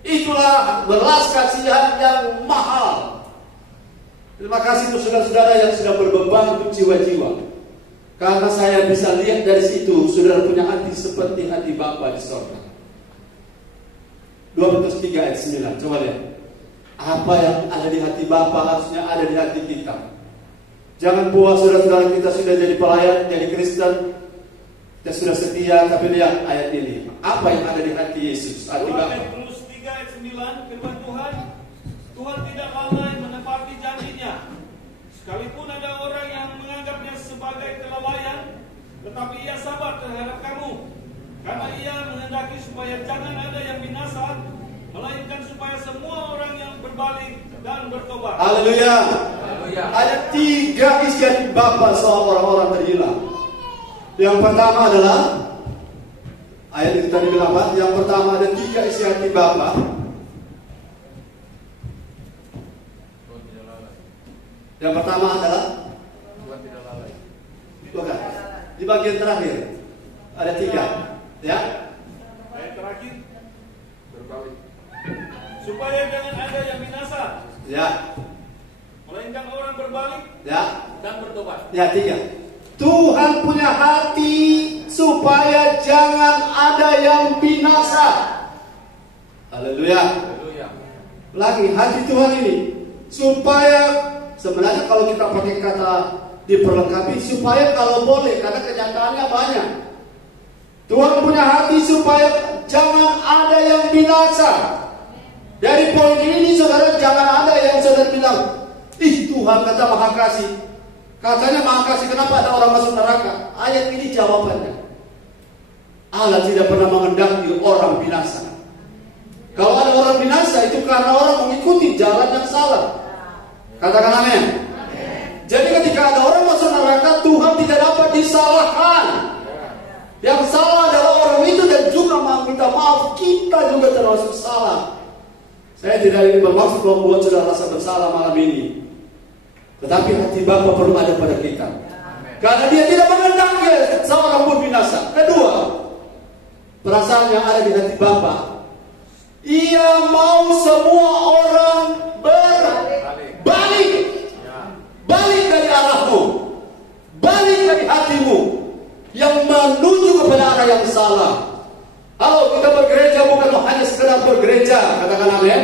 Itulah belas kasihan yang mahal. Terima kasih untuk saudara-saudara yang sudah berbeban untuk jiwa-jiwa. Karena saya bisa lihat dari situ, saudara punya hati seperti hati Bapa di surga. 2 Petrus 3 ayat 9. Coba lihat. Apa yang ada di hati Bapa harusnya ada di hati kita. Jangan puas saudara-saudara kita sudah jadi pelayan, jadi Kristen, kita sudah setia, tapi lihat ayat ini. Apa yang ada di hati Yesus, hati Bapa. 2 Petrus 3 ayat 9, firman Tuhan tidak lalai menepati janjinya. Sekalipun ada orang yang menganggapnya sebagai kelalaian, tetapi ia sabar terhadap kamu. Karena ia menghendaki supaya jangan ada yang binasa, melainkan supaya semua orang yang berbalik dan bertobat. Haleluya. Ada 3 isi hati Bapa soal orang-orang terhilang. Yang pertama adalah ayat itu tadi bilang apa? Yang pertama ada 3 isi hati Bapa. Yang pertama adalah bukan. Di bagian terakhir ada 3. Ya. Ayat terakhir berbalik. Supaya jangan ada yang binasa. Ya. Melainkan orang berbalik. Ya. Dan bertobat. Ya, 3. Tuhan punya hati supaya jangan ada yang binasa. Haleluya. Lagi hati Tuhan ini supaya, sebenarnya kalau kita pakai kata diperlengkapi, supaya kalau boleh, karena kenyataannya banyak. Tuhan punya hati supaya jangan ada yang binasa. Dari poin ini saudara jangan ada yang saudara bilang, ih Tuhan kata maha kasih. Katanya maha kasih, kenapa ada orang masuk neraka? Ayat ini jawabannya. Allah tidak pernah menghendaki orang binasa. Kalau ada orang binasa itu karena orang mengikuti jalan yang salah. Katakan amin. Jadi ketika ada orang masuk neraka, Tuhan tidak dapat disalahkan. Yang salah adalah orang itu dan juga meminta maaf. Kita juga termasuk salah. Saya tidak ingin bermaksud membuat saudara rasa bersalah malam ini. Tetapi hati Bapa perlu ada pada kita. Karena dia tidak menghendaki seorang pun binasa. Kedua, perasaan yang ada di hati Bapa, Ia mau semua orang berbalik. Balik dari arahmu, balik dari hatimu yang menuju kepada arah yang salah. Halo, kita bergereja bukan hanya sekedar bergereja, katakan amin.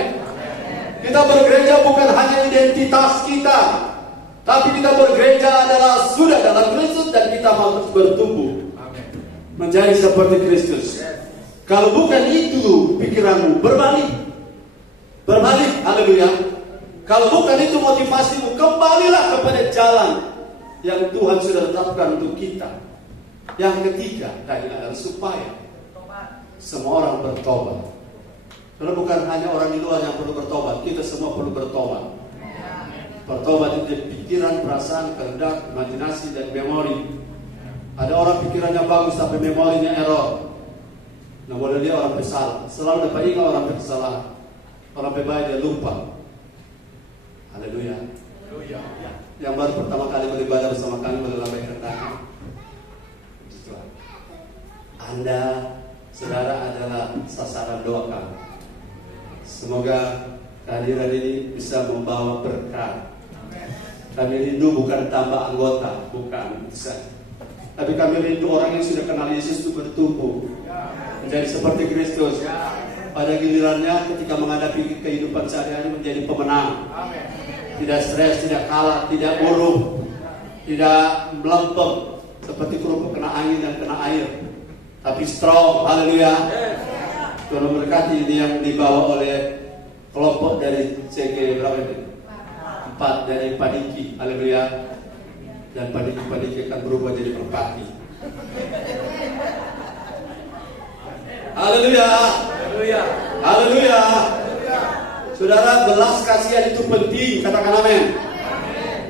Kita bergereja bukan hanya identitas kita, tapi kita bergereja adalah sudah dalam Kristus dan kita harus bertumbuh menjadi seperti Kristus. Kalau bukan itu pikiranmu, berbalik, haleluya. Kalau bukan itu motivasimu, kembalilah kepada jalan yang Tuhan sudah tetapkan untuk kita. Yang ketiga tadi adalah supaya semua orang bertobat. Karena bukan hanya orang di luar yang perlu bertobat, kita semua perlu bertobat. Bertobat itu pikiran, perasaan, kehendak, imajinasi, dan memori. Ada orang pikirannya bagus tapi memorinya error. Nah, boleh dia orang bersalah, selalu dapat ingat orang bersalah. Orang baik dia lupa. Haleluya. Yang baru pertama kali beribadah bersama kami melambaikan tangan. Anda, saudara, adalah sasaran doa kami. Semoga kehadiran ini bisa membawa berkah. Kami rindu bukan tambah anggota, bukan bisa. Tapi kami rindu orang yang sudah kenal Yesus itu bertumbuh menjadi seperti Kristus. Pada gilirannya ketika menghadapi kehidupan sehari-hari menjadi pemenang. Tidak stres, tidak kalah, tidak buruk, tidak melempem seperti kerupuk kena angin dan kena air. Tapi strong, haleluya. Tuhan memberkati ini yang dibawa oleh kelompok dari CG berapa ini? 4 dari Padiki, haleluya. Dan Padiki akan berubah jadi Merpati. Haleluya. Haleluya. Saudara, belas kasihan itu penting, katakan amin.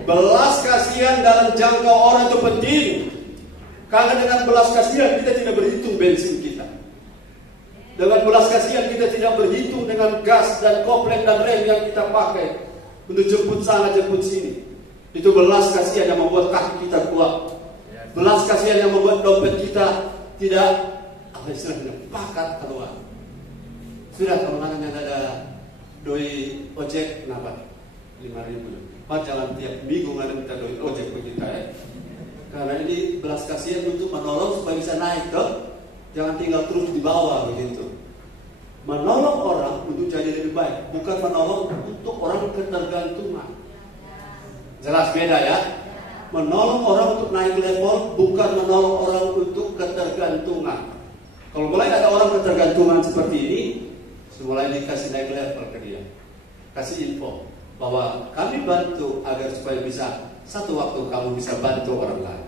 Belas kasihan dalam jangka orang itu penting. Karena dengan belas kasihan kita tidak berhitung bensin kita. Dengan belas kasihan kita tidak berhitung dengan gas dan kopling dan rem yang kita pakai untuk jemput sana jemput sini. Itu belas kasihan yang membuat kaki kita kuat. Belas kasihan yang membuat dompet kita tidak istilahnya pakat keluar. Sudah kemarin ada doi ojek kenapa? 5.000. Pak jalan tiap minggu mana minta doi ojek begitu ya. Karena ini belas kasihan untuk menolong supaya bisa naik toh. Jangan tinggal terus di bawah begitu. Menolong orang untuk jadi lebih baik, bukan menolong untuk orang ketergantungan. Jelas beda ya. Menolong orang untuk naik level, bukan menolong orang untuk ketergantungan. Kalau mulai ada orang ketergantungan seperti ini, mulai dikasih naik level ke dia. Kasih info bahwa kami bantu agar supaya bisa satu waktu kamu bisa bantu orang lain.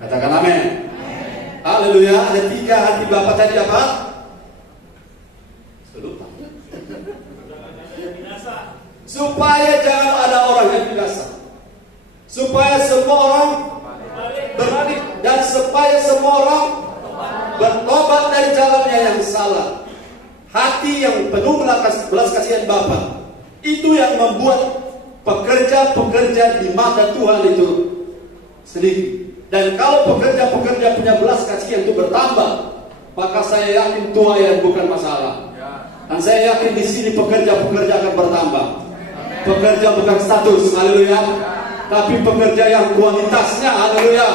Katakan amin. Haleluya. Ada 3 hati Bapa tadi apa? Lupa. Supaya jangan ada orang yang binasa. Supaya semua orang berbalik dan supaya semua orang bertobat dari jalannya yang salah. Hati yang penuh belas kasihan Bapa itu yang membuat pekerja-pekerja di mata Tuhan itu sedikit. Dan kalau pekerja-pekerja punya belas kasihan itu bertambah, maka saya yakin tuayan bukan masalah. Dan saya yakin di sini pekerja-pekerja akan bertambah. Pekerja bukan status, haleluya. Tapi pekerja yang kualitasnya, haleluya.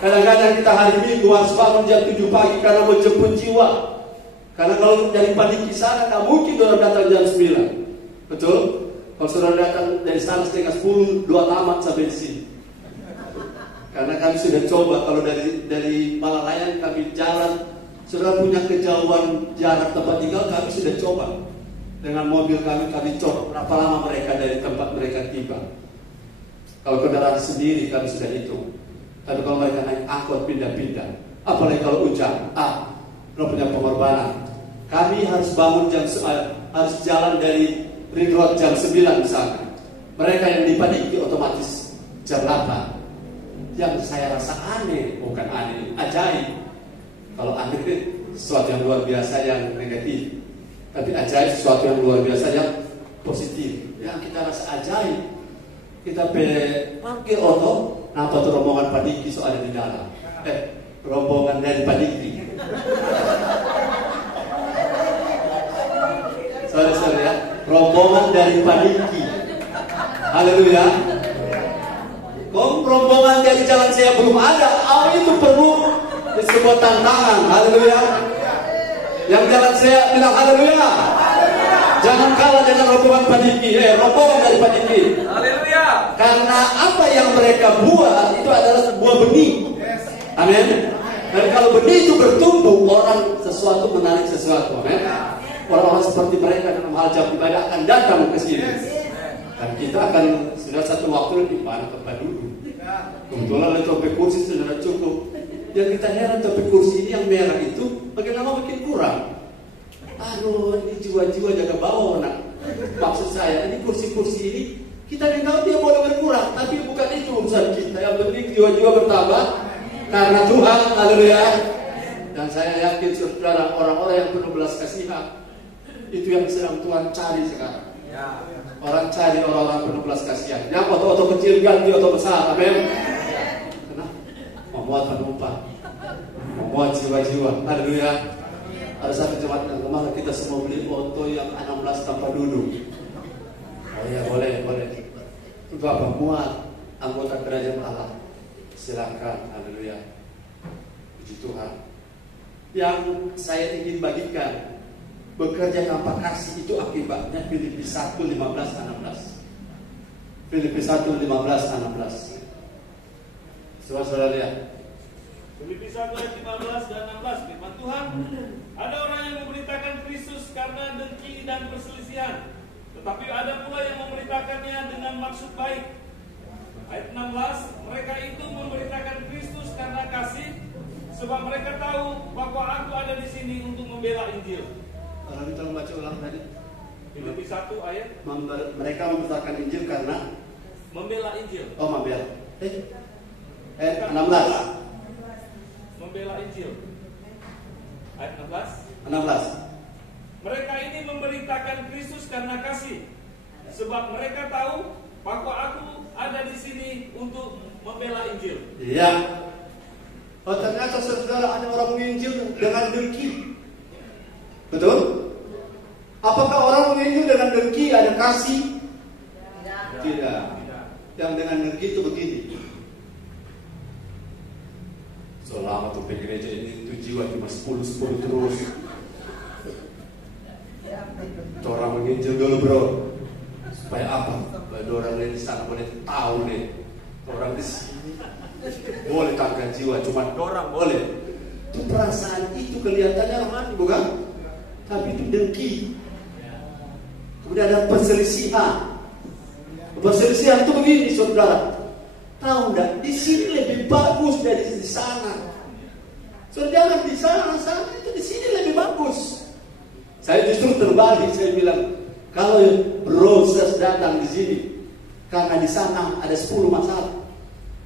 Kadang-kadang kita hari Minggu harus bangun jam 7 pagi karena mau jemput jiwa. Karena kalau dari Padiki sana, tak mungkin orang datang jam 9. Betul? Kalau saudara datang dari sana setengah 10, 2 tamat sampai di sini. Karena kami sudah coba, kalau dari Malalayan kami jalan, saudara punya kejauhan jarak tempat tinggal, kami sudah coba. Dengan mobil kami cok berapa lama mereka dari tempat mereka tiba. Kalau kendaraan sendiri kami sudah hitung. Tapi kalau mereka naik angkot pindah-pindah, apalagi kalau hujan, punya pengorbanan. Kami harus bangun harus jalan dari Ring Road jam 9 misalnya. Mereka yang di Padiki otomatis jam 8. Yang saya rasa aneh, bukan aneh, ajaib. Kalau aneh itu sesuatu yang luar biasa yang negatif. Tapi ajaib sesuatu yang luar biasa yang positif. Yang kita rasa ajaib. Kita parkir oto, nampak tuh rombongan Padiki ada di dalam. Rombongan dari Padiki. Sorry ya. Rombongan dari Padiki. Haleluya. Rombongan dari jalan saya belum ada. Itu perlu sebuah tantangan. Haleluya. Yang jalan saya bilang haleluya. Jangan kalah dengan rombongan Padiki. Rombongan dari Padiki. Haleluya. Karena apa yang mereka buat itu adalah sebuah benih. Amin. Dan kalau benih itu bertumbuh, orang sesuatu menarik sesuatu. Amin. Orang-orang seperti mereka dalam hal jam ibadah akan datang ke sini. Dan kita akan sudah satu waktu di mana tempat duduk. Kebetulan ada topik kursi sudah cukup. Yang kita heran topik kursi ini yang merah itu makin lama makin kurang. Ini jiwa-jiwa jaga bawa nak. Maksud saya ini kursi-kursi ini kita tahu dia boleh berkurang, tapi bukan itu urusan kita. Yang penting jiwa-jiwa bertambah karena Tuhan. Haleluya. Dan saya yakin saudara, orang-orang yang penuh belas kasihan itu yang sedang Tuhan cari sekarang. Orang cari orang-orang penuh belas kasihan. Yang oto-oto kecil ganti oto besar. Amin. Kenapa? Memuat penumpang, memuat jiwa-jiwa. Haleluya. Ada satu jemaat yang kemarin kita semua beli oto yang 16 tanpa duduk. Boleh. Itu apa? Muat anggota kerajaan Allah. Silakan. Haleluya. Puji Tuhan. Yang saya ingin bagikan, bekerja tanpa kasih itu akibatnya Filipi 1:15-16. Filipi 1:15-16. Saudara lihat. Filipi 1:15 dan 16 firman Tuhan. Ada orang yang memberitakan Kristus karena dengki dan perselisihan, tetapi ada pula yang memberitakannya dengan maksud baik. Ayat 16, mereka itu memberitakan Kristus karena kasih, sebab mereka tahu bahwa aku ada di sini untuk membela Injil. Kalau kita membaca ulang tadi, Filipi 1 ayat, mereka memberitakan Injil karena membela Injil. Membela. Ayat 16. Membela Injil. Ayat 16. Mereka ini memberitakan Kristus karena kasih, sebab mereka tahu bahwa aku ada di sini untuk membela Injil. Iya. Ternyata saudara ada orang menginjil dengan dengki. Betul? Apakah orang menginjil dengan dengki ada kasih? Tidak. Yang dengan dengki itu begini. Selama tuh gereja ini itu jiwa cuma 10 terus. Orang menginjil dulu bro. Supaya apa? Supaya orang di sana boleh tahu nih. Orang di sini boleh tangga jiwa, cuma orang boleh. Itu perasaan itu kelihatannya rohani bukan? Tapi itu dengki. Kemudian ada perselisihan. Perselisihan itu begini saudara. Tahu enggak? Di sini lebih bagus dari di sana. Saudara di sana itu di sini lebih bagus. Saya justru terbalik, saya bilang kalau proses datang di sini karena di sana ada 10 masalah.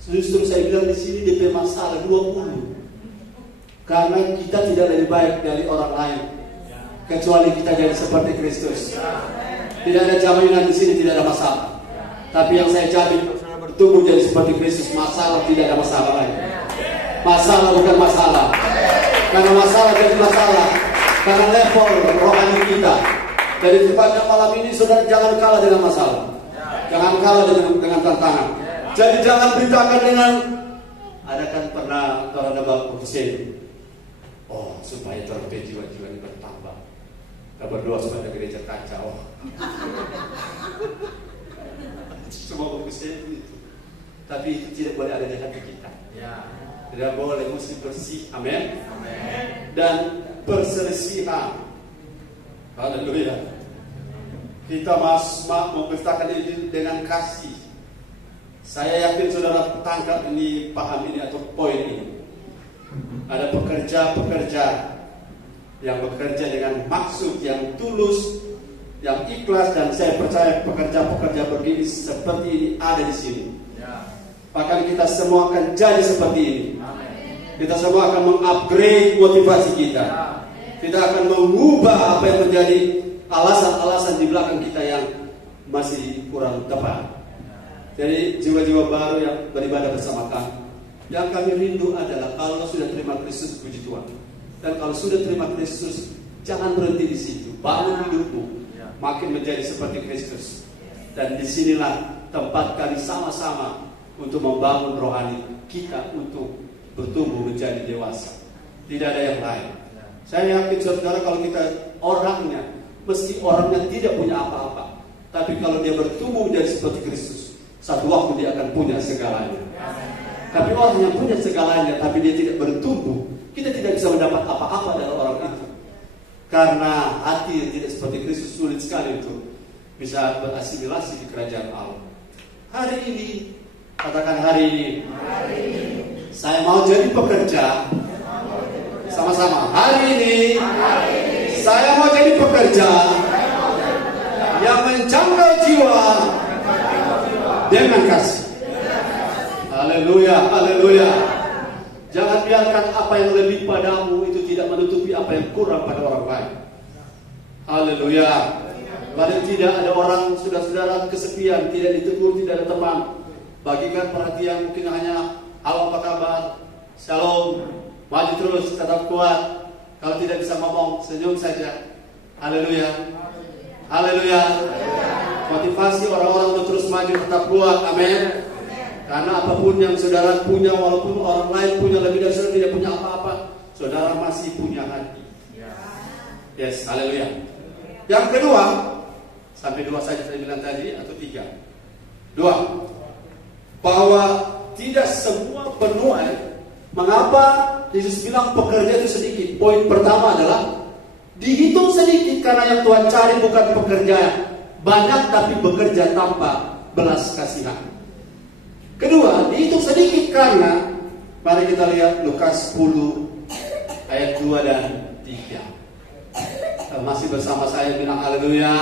Justru saya bilang di sini DP masalah 20. Karena kita tidak lebih baik dari orang lain. Kecuali kita jadi seperti Kristus. Tidak ada jaminan di sini tidak ada masalah. Tapi yang saya jamin saya bertumbuh jadi seperti Kristus, masalah tidak ada masalah lagi. Masalah bukan masalah. Karena masalah jadi masalah. Karena level rohani kita. Jadi sepanjang malam ini saudara jangan kalah dengan masalah. Jangan kalah dengan tantangan. Jadi jangan beritakan dengan adakan pernah kalau ada profesi. Oh, supaya terlebih jiwa-jiwa ini bertambah. Kita berdoa supaya gereja kacau. Semua profesi itu. Tapi itu tidak boleh ada di hati kita. Tidak boleh, mesti bersih. Amin. Dan perselisihan. Haleluya. Kita memberitakan Injil dengan kasih. Saya yakin saudara tangkap ini, paham ini atau poin ini. Ada pekerja-pekerja yang bekerja dengan maksud yang tulus, yang ikhlas, dan saya percaya pekerja-pekerja begini seperti ini ada di sini. Bahkan kita semua akan jadi seperti ini. Kita semua akan mengupgrade motivasi kita. Kita akan mengubah apa yang menjadi alasan-alasan di belakang kita yang masih kurang tepat. Jadi jiwa-jiwa baru yang beribadah bersama kami, yang kami rindu adalah kalau sudah terima Kristus, puji Tuhan. Dan kalau sudah terima Kristus, jangan berhenti di situ. Bangun hidupmu makin menjadi seperti Kristus. Dan disinilah tempat kami sama-sama untuk membangun rohani kita untuk bertumbuh menjadi dewasa. Tidak ada yang lain. Saya yakin saudara, kalau kita orangnya, meski orangnya tidak punya apa-apa, tapi kalau dia bertumbuh menjadi seperti Kristus, satu waktu dia akan punya segalanya. Tapi orang yang punya segalanya tapi dia tidak bertumbuh, kita tidak bisa mendapat apa-apa dari orang itu. Karena hati yang tidak seperti Kristus sulit sekali untuk bisa berasimilasi di kerajaan Allah. Hari ini, katakan hari ini, saya mau jadi pekerja. Sama-sama, hari ini saya mau jadi pekerja yang menjangkau jiwa dengan kasih. Haleluya, haleluya. Jangan biarkan apa yang lebih padamu itu tidak menutupi apa yang kurang pada orang lain. Haleluya. Paling tidak ada orang saudara-saudara kesepian, tidak ditegur, tidak ada teman. Bagikan perhatian, mungkin hanya halo apa kabar, shalom, maju terus, tetap kuat. Kalau tidak bisa ngomong, senyum saja. Haleluya. Haleluya. Motivasi orang-orang untuk terus maju, tetap kuat. Amin. Karena apapun yang saudara punya, walaupun orang lain punya lebih dari saudara tidak punya apa-apa, saudara masih punya hati. Yes, haleluya. Yang kedua, sampai 2 saja saya bilang tadi, atau 3. 2, bahwa tidak semua penuai. Mengapa Yesus bilang pekerja itu sedikit? Poin pertama adalah dihitung sedikit karena yang Tuhan cari bukan pekerja banyak, tapi bekerja tanpa belas kasihan. Kedua, dihitung sedikit karena, mari kita lihat Lukas 10 ayat 2 dan 3. Masih bersama saya bilang haleluya.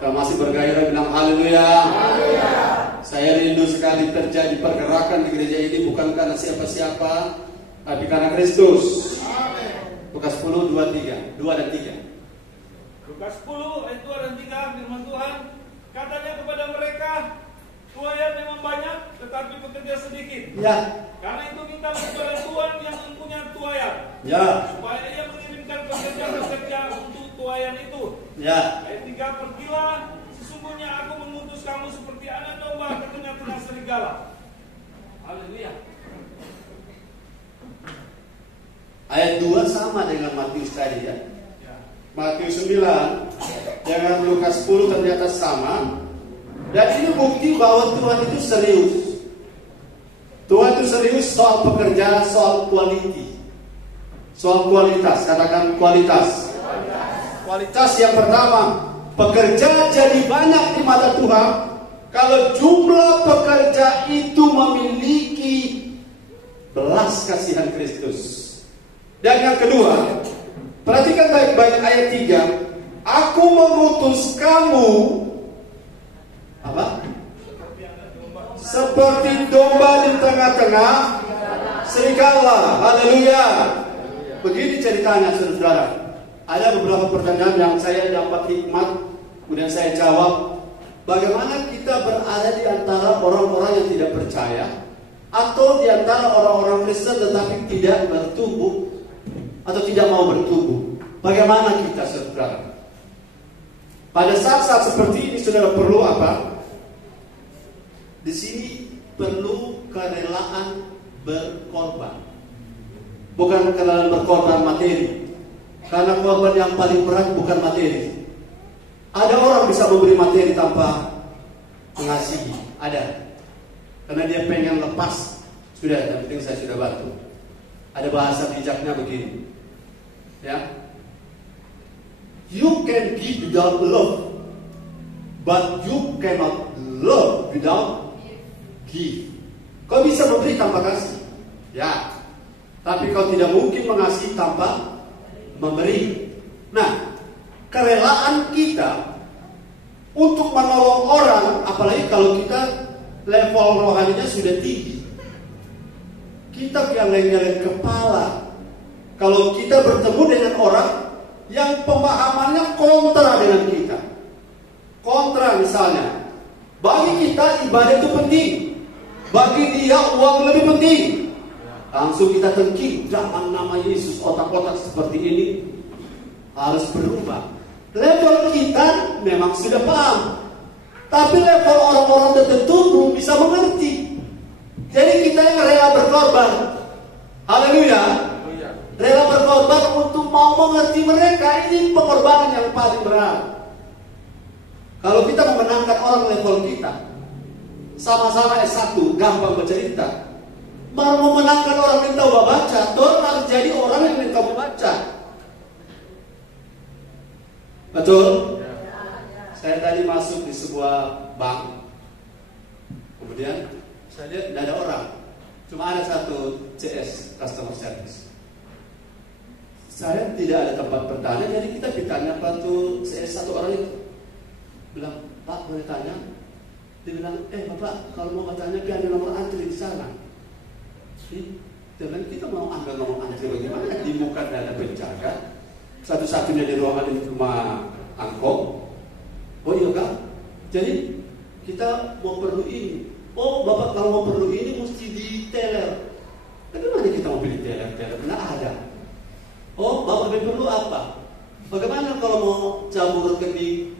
Masih bergairah bilang haleluya. Saya rindu sekali terjadi pergerakan di gereja ini bukan karena siapa-siapa, tapi karena Kristus. Lukas 10 2 dan 3. Lukas 10 ayat 2 dan 3, firman Tuhan, katanya kepada mereka, tuayan memang banyak, tetapi pekerja sedikit. Ya. Karena itu minta kepada Tuhan yang mempunyai tuayan, Ya. supaya ia mengirimkan pekerja-pekerja untuk tuayan itu. Ya. Ayat 3, pergilah, sesungguhnya aku mengutus kamu seperti anak domba ke tengah-tengah serigala. Haleluya. Ayat 2 sama dengan Matius tadi ya. Matius 9 dengan Lukas 10 ternyata sama. Dan ini bukti bahwa Tuhan itu serius. Tuhan itu serius soal pekerjaan, soal quality, soal kualitas. Katakan kualitas. Kualitas yang pertama, pekerja jadi banyak di mata Tuhan kalau jumlah pekerja itu memiliki belas kasihan Kristus. Dan yang kedua, perhatikan baik-baik ayat 3. Aku mengutus kamu apa? Seperti domba di tengah-tengah serigala. Haleluya. Begini ceritanya saudara. Ada beberapa pertanyaan yang saya dapat hikmat, kemudian saya jawab. Bagaimana kita berada di antara orang-orang yang tidak percaya, atau di antara orang-orang Kristen tetapi tidak bertumbuh atau tidak mau bertumbuh? Bagaimana kita saudara? Pada saat-saat seperti ini saudara perlu apa? Di sini perlu kerelaan berkorban. Bukan kerelaan berkorban materi. Karena korban yang paling berat bukan materi. Ada orang bisa memberi materi tanpa mengasihi. Ada. Karena dia pengen lepas. Sudah, yang penting saya sudah bantu. Ada bahasa bijaknya begini. Ya. You can give without love. But you cannot love without give. Kau bisa memberi tanpa kasih, ya. Tapi kau tidak mungkin mengasihi tanpa memberi. Nah, kerelaan kita untuk menolong orang, apalagi kalau kita level rohaninya sudah tinggi, kita geleng-geleng kepala kalau kita bertemu dengan orang yang pemahamannya kontra dengan kita. Kontra misalnya, bagi kita ibadah itu penting, bagi dia uang lebih penting. Langsung kita tengking, zaman nama Yesus, otak-otak seperti ini harus berubah. Level kita memang sudah paham, tapi level orang-orang tertentu belum bisa mengerti. Jadi kita yang rela berkorban, haleluya, rela berkorban untuk mau mengerti mereka. Ini pengorbanan yang paling berat. Kalau kita memenangkan orang level kita, sama-sama S1, gampang bercerita. Mau memenangkan orang minta baca, orang harus jadi orang yang minta baca. Betul? Saya tadi masuk di sebuah bank, kemudian saya lihat tidak ada orang, cuma ada satu CS, customer service. Saya tidak ada tempat bertanya, jadi kita ditanya bantu CS satu orang itu. Bilang, Pak boleh tanya? Dia bilang, Bapak kalau mau bertanya biar ada nomor antri di sana. Dan kita mau ambil nomor antri bagaimana? Di muka ada penjaga, satu-satunya di ruangan itu cuma angkot. Oh iya kan? Jadi kita mau perlu ini. Oh Bapak kalau mau perlu ini mesti di teller. Bagaimana kita mau pilih teller? Tidak ada. Oh Bapak perlu apa? Bagaimana kalau mau cabut rekening?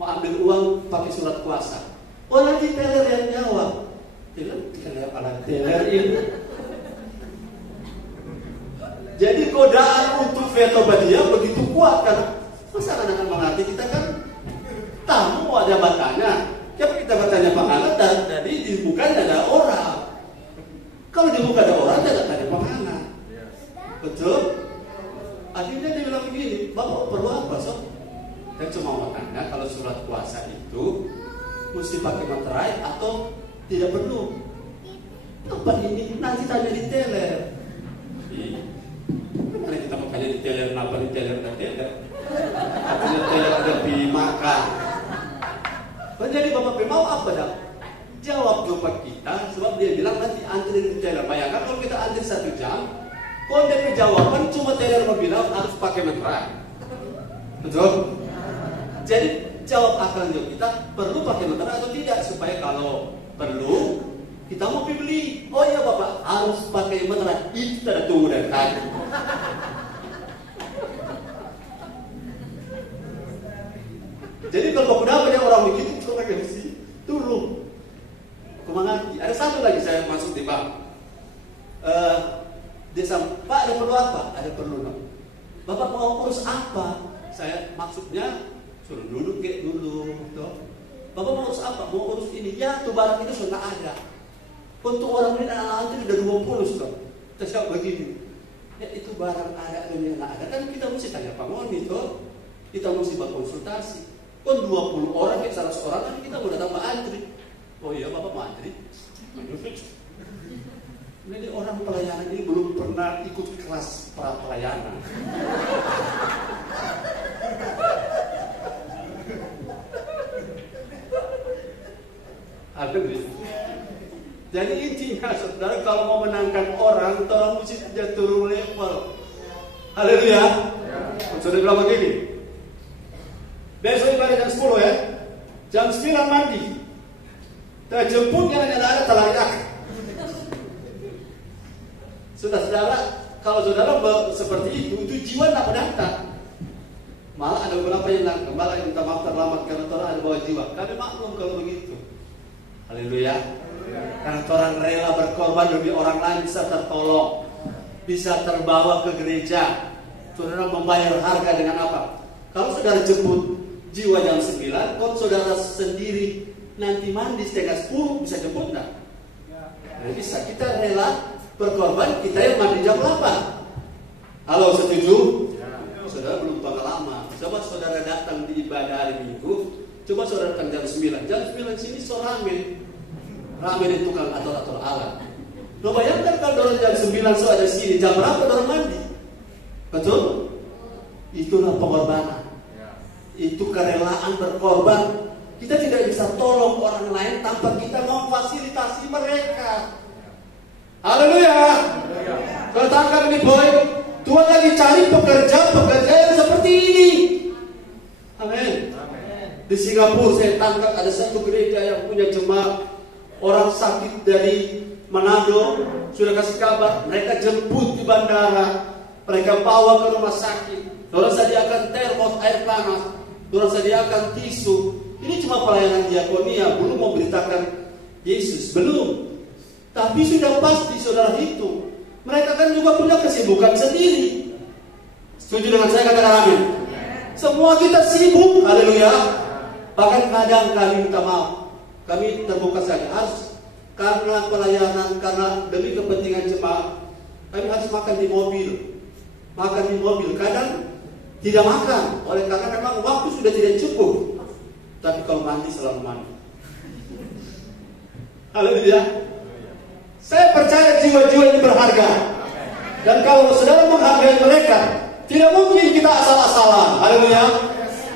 Mau ambil uang pakai surat kuasa? Oh nanti teller yang jawab. Teller ala teller ini. Jadi godaan untuk veto dia begitu kuat kan? Masa anak-anak mengerti kita kan tamu ada batannya. Kalau kita bertanya penganut jadi di bukan ada orang. Kalau di bukan ada orang tidak ada penganut. Betul? Akhirnya dia bilang begini, Bapak perlu apa sob? Dan cuma mau tanya kalau surat kuasa itu mesti pakai materai atau tidak perlu? Apa ini? Nanti tanya di teller. Karena kita mau tanya di teller, kenapa di teller dan teller? Artinya teller ada makan. Jadi Bapak mau apa dah? Jawab jawaban kita, sebab dia bilang nanti antri di teller. Bayangkan kalau kita antri 1 jam, kalau dia jawaban cuma teller mau bilang harus pakai materai. Betul? Jadi jawab akalnya kita perlu pakai materai atau tidak supaya kalau perlu kita mau beli. Oh iya Bapak harus pakai materai. Itu tidak tunggu dari tadi. Jadi kalau udah banyak orang begitu, coba mesti turun. Kemana? Ada satu lagi saya masuk di bank. Dia sama, Pak ada perlu apa? Ada perlu no. Bapak mau urus apa? Saya maksudnya suruh duduk kayak dulu. Toh. Bapak mau urus apa? Mau urus ini. Ya tuh barang itu sudah ada. Untuk orang ini nanti udah 20 toh. Terus begini. Ya itu barang ada dan yang ada kan kita mesti tanya Pak Moni toh. Kita mesti berkonsultasi. Kan 20 orang kayak salah seorang kan kita udah tambah antri. Oh iya Bapak mau antri? Ini orang pelayanan ini belum pernah ikut kelas pra pelayanan. Aduh. Jadi intinya saudara kalau mau menangkan orang, tolong mesti turun level. Haleluya. Saudara bilang begini. Besok ibadah jam 10 ya. Jam 9 mandi. Terjemput yang ada telariak. Saudara, kalau saudara seperti itu jiwa tidak menantang. Malah ada beberapa yang kembali yang minta maaf terlambat karena orang ada bawa jiwa. Kami maklum kalau begitu. Haleluya. Karena orang rela berkorban demi orang lain bisa tertolong, bisa terbawa ke gereja. Saudara membayar harga dengan apa? Kalau saudara jemput jiwa jam 9, kalau saudara sendiri nanti mandi setengah 10 bisa jemput enggak? Nah, bisa. Kita rela berkorban, kita yang mandi jam 8. Halo, setuju? Saudara belum pengalaman. Coba saudara datang di ibadah hari Minggu, coba saudara saudara datang jam 9. Jam 9 sini so rame di tukang atur-atur alat. Lo bayangkan kalau dorang jam 9 so ada sini, jam berapa dorang mandi? Betul? Itulah pengorbanan. Itu kerelaan berkorban. Kita tidak bisa tolong orang lain tanpa kita memfasilitasi mereka. Haleluya. Kalau tangkap ini boy, Tuhan lagi cari pekerja yang seperti ini. Amin. Di Singapura saya tangkap ada satu gereja yang punya jemaat orang sakit dari Manado, sudah kasih kabar, mereka jemput di bandara, mereka bawa ke rumah sakit, orang sediakan termos air panas, orang sediakan tisu. Ini cuma pelayanan diakonia, belum memberitakan Yesus, belum. Tapi sudah pasti saudara itu, mereka kan juga punya kesibukan sendiri. Setuju dengan saya, katakan amin. Semua kita sibuk, haleluya. Bahkan kadang kali minta maaf, kami terbuka saja, harus karena pelayanan, karena demi kepentingan jemaat, kami harus makan di mobil. Kadang tidak makan, oleh karena memang waktu sudah tidak cukup. Tapi kalau mandi selalu mandi. Haleluya. Saya percaya jiwa-jiwa ini berharga. Dan kalau saudara menghargai mereka, tidak mungkin kita asal-asalan. Haleluya.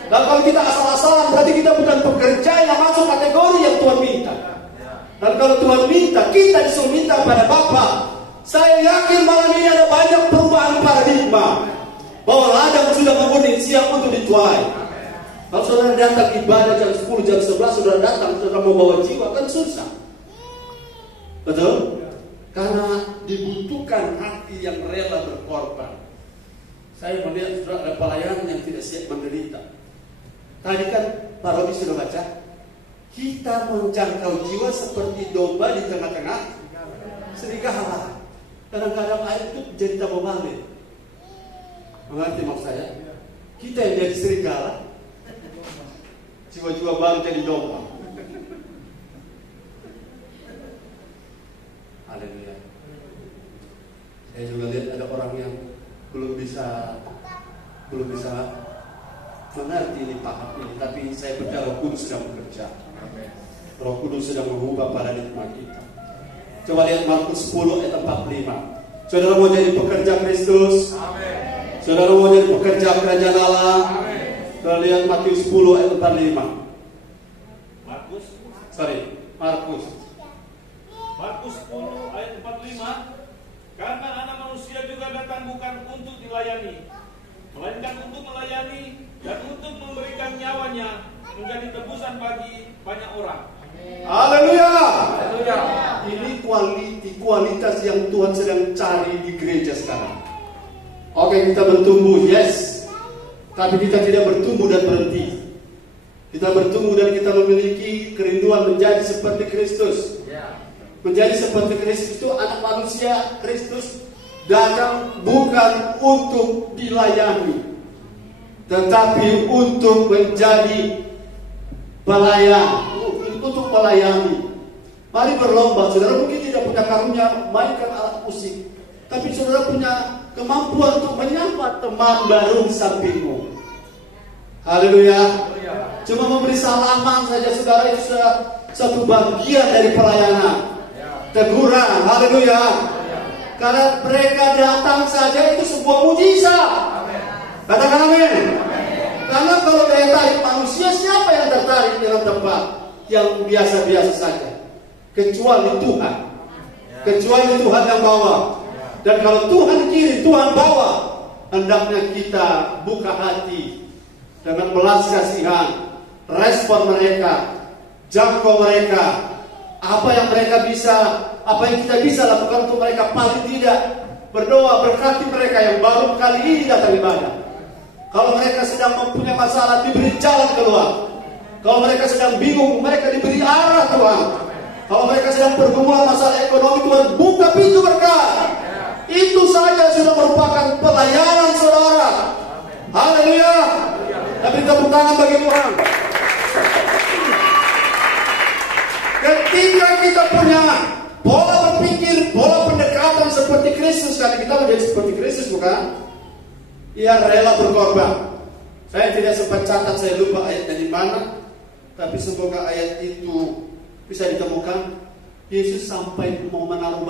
Dan kalau kita asal-asalan, berarti kita bukan pekerja yang masuk kategori yang Tuhan minta. Dan kalau Tuhan minta, kita disuruh minta pada Bapa. Saya yakin malam ini ada banyak perubahan paradigma, bahwa ladang sudah menguning, siap untuk dituai. Kalau saudara datang ibadah jam 10, jam 11, saudara datang, saudara mau bawa jiwa, kan susah. Betul? Karena dibutuhkan hati yang rela berkorban. Saya melihat saudara ada pelayanan yang tidak siap menderita. Tadi kan Pak Robi sudah baca, kita menjangkau jiwa seperti domba di tengah-tengah serigala. Kadang-kadang air itu jadi tambah balik. Mengerti maksud saya? Kita yang jadi serigala, jiwa-jiwa baru jadi domba. Haleluya. Saya juga lihat ada orang yang belum bisa mengerti ini paham ini, tapi saya percaya Roh Kudus sedang bekerja. Roh Kudus sedang mengubah paradigma kita. Coba lihat Markus 10 ayat 45. Saudara mau jadi pekerja Kristus? Amin. Saudara mau jadi pekerja kerajaan Allah? Amin. Saudara lihat Matius 10 ayat 45. Markus 10 ayat 45. Karena Anak Manusia juga datang bukan untuk dilayani, melainkan untuk melayani dan untuk memberikan nyawanya menjadi tebusan bagi banyak orang. Haleluya. Ini kualitas yang Tuhan sedang cari di gereja sekarang. Oke, kita bertumbuh, yes. Tapi kita tidak bertumbuh dan berhenti. Kita bertumbuh dan kita memiliki kerinduan menjadi seperti Kristus. Menjadi seperti Kristus itu anak manusia. Kristus datang bukan untuk dilayani, tetapi untuk menjadi pelayan, untuk melayani. Mari berlomba. Saudara mungkin tidak punya karunia mainkan alat musik, tapi saudara punya kemampuan untuk menyapa teman baru di sampingmu. Haleluya. Cuma memberi salaman saja saudara itu sudah satu bagian dari pelayanan. Teguran, haleluya. Karena mereka datang saja itu sebuah mujizat. Katakan amin. Karena kalau daya tarik manusia, siapa yang tertarik dengan tempat yang biasa-biasa saja? Kecuali Tuhan. Kecuali Tuhan yang bawa. Dan kalau Tuhan kirim, Tuhan bawa, hendaknya kita buka hati dengan belas kasihan, respon mereka, jangkau mereka. Apa yang mereka bisa, apa yang kita bisa lakukan untuk mereka, paling tidak berdoa berkati mereka yang baru kali ini datang ibadah. Kalau mereka sedang mempunyai masalah, diberi jalan keluar. Kalau mereka sedang bingung, mereka diberi arah Tuhan. Kalau mereka sedang bergumul masalah ekonomi, Tuhan buka pintu berkat. Itu saja sudah merupakan pelayanan saudara. Haleluya. Tapi tepuk tangan bagi Tuhan. Ketika kita punya pola berpikir, pola pendekatan seperti Kristus, karena kita menjadi seperti Kristus, bukan? Ia rela berkorban. Saya tidak sempat catat, saya lupa ayatnya di mana. Tapi semoga ayat itu bisa ditemukan. Yesus sampai mau menaruh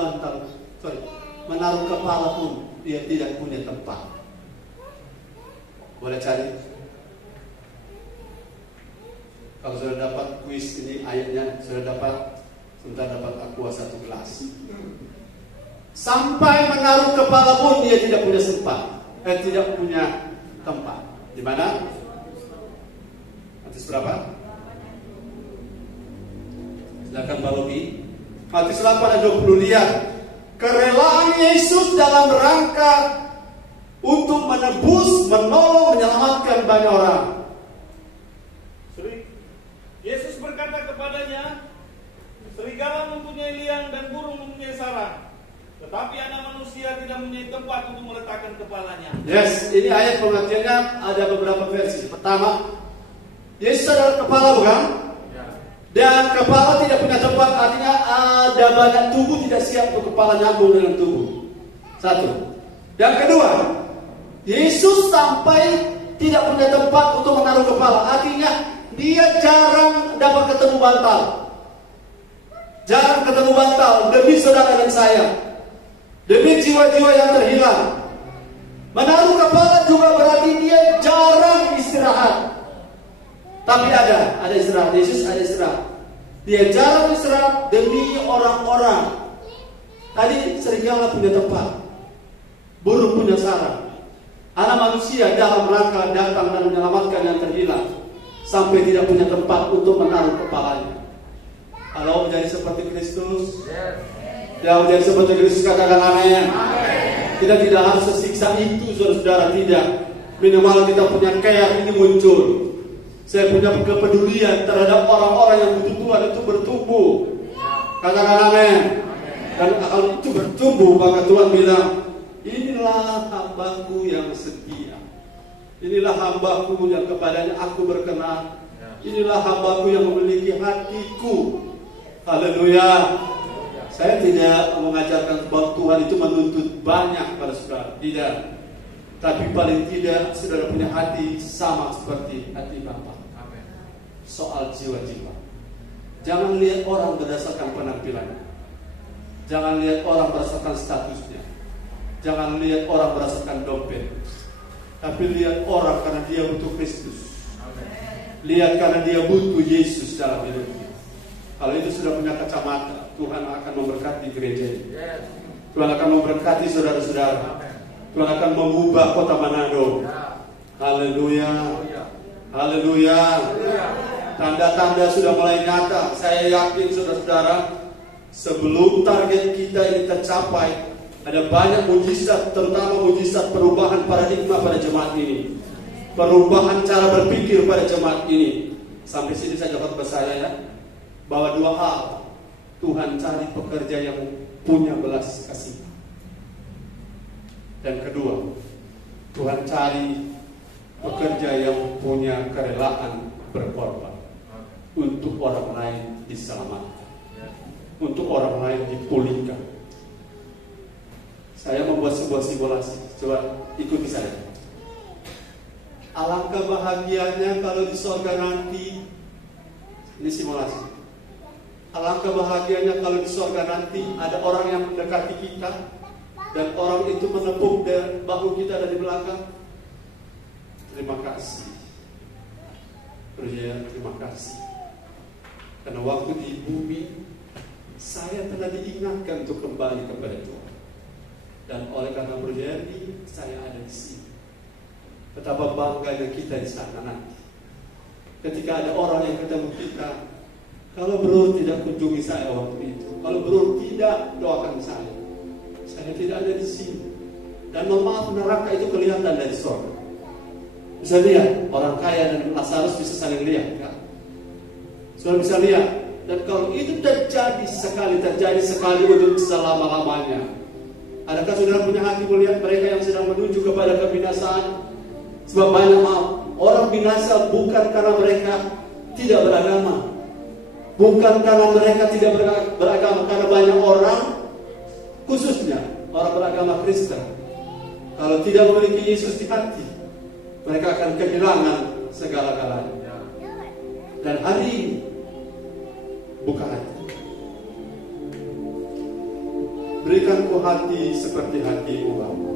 menaruh kepala pun dia tidak punya tempat. Boleh cari. Kalau sudah dapat kuis ini ayatnya, sudah dapat, sebentar dapat aqua 1 gelas. Sampai menaruh kepala pun dia tidak punya tidak punya tempat. Di mana? Matius berapa? Silakan Pak Logi. Matius 8 ayat 20, lihat kerelaan Yesus dalam rangka untuk menebus, menolong, menyelamatkan banyak orang. Yesus berkata kepadanya, serigala mempunyai liang dan burung mempunyai sarang, tetapi anak manusia tidak mempunyai tempat untuk meletakkan kepalanya. Yes, ini ayat pengertiannya ada beberapa versi. Pertama, Yesus adalah kepala, bukan? Dan kepala tidak punya tempat, artinya ada banyak tubuh tidak siap untuk kepala nyambung dengan tubuh. Satu. Yang kedua, Yesus sampai tidak punya tempat untuk menaruh kepala, artinya dia jarang dapat ketemu bantal. Jarang ketemu bantal demi saudara dan saya, demi jiwa-jiwa yang terhilang. Menaruh kepala juga berarti dia jarang istirahat. Tapi ada istirahat. Yesus ada istirahat. Dia jarang istirahat demi orang-orang. Tadi serigala punya tempat, burung punya sarang. Anak manusia dalam rangka datang dan menyelamatkan yang terhilang, sampai tidak punya tempat untuk menaruh kepalanya. Kalau menjadi seperti Kristus, ya menjadi seperti Kristus, katakan amin. Kita tidak harus sesiksa itu, saudara-saudara, tidak. Minimal kita punya care ini muncul. Saya punya kepedulian terhadap orang-orang yang butuh Tuhan itu bertumbuh. Katakan amin. Dan kalau itu bertumbuh, maka Tuhan bilang, inilah hambaku yang setia. Inilah hambaku yang kepadanya aku berkenan. Inilah hambaku yang memiliki hatiku. Haleluya. Saya tidak mengajarkan bahwa Tuhan itu menuntut banyak pada saudara. Tidak. Tapi paling tidak saudara punya hati sama seperti hati Bapa. Soal jiwa-jiwa. Jangan lihat orang berdasarkan penampilannya. Jangan lihat orang berdasarkan statusnya. Jangan lihat orang berdasarkan dompet. Tapi lihat orang karena dia butuh Kristus. Lihat karena dia butuh Yesus dalam hidupnya. Kalau itu sudah punya kacamata, Tuhan akan memberkati gereja ini. Tuhan akan memberkati saudara-saudara. Tuhan akan mengubah kota Manado. Haleluya. Haleluya. Tanda-tanda sudah mulai nyata. Saya yakin saudara-saudara, sebelum target kita ini tercapai, ada banyak mujizat, terutama mujizat perubahan paradigma pada jemaat ini, perubahan cara berpikir pada jemaat ini. Sampai sini saya dapat berkata ya, bahwa dua hal. Tuhan cari pekerja yang punya belas kasih. Dan kedua, Tuhan cari pekerja yang punya kerelaan berkorban untuk orang lain diselamatkan, untuk orang lain dipulihkan. Saya membuat sebuah simulasi. Coba ikuti saya. Alangkah bahagianya kalau di surga nanti, ini simulasi. Alangkah bahagianya kalau di surga nanti ada orang yang mendekati kita dan orang itu menepuk bahu kita dari belakang. Terima kasih, Brother, terima kasih. Karena waktu di bumi saya telah diingatkan untuk kembali kepada Tuhan. Dan oleh karena berjadi, saya ada di sini. Betapa bangganya kita di sana nanti. Ketika ada orang yang ketemu kita, kalau bro tidak kunjungi saya waktu itu, kalau bro tidak doakan saya tidak ada di sini. Dan normal neraka itu kelihatan dari surga. Bisa lihat orang kaya dan Lazarus bisa saling lihat, kan? Saudara bisa lihat. Dan kalau itu terjadi sekali untuk selama-lamanya, adakah saudara punya hati melihat mereka yang sedang menuju kepada kebinasaan? Sebab banyak orang binasa bukan karena mereka tidak beragama, bukan karena mereka tidak beragama, karena banyak orang, khususnya orang beragama Kristen, kalau tidak memiliki Yesus di hati, mereka akan kehilangan segala-galanya. Dan hari ini buka hati. Berikanku hati seperti hatimu Bapa.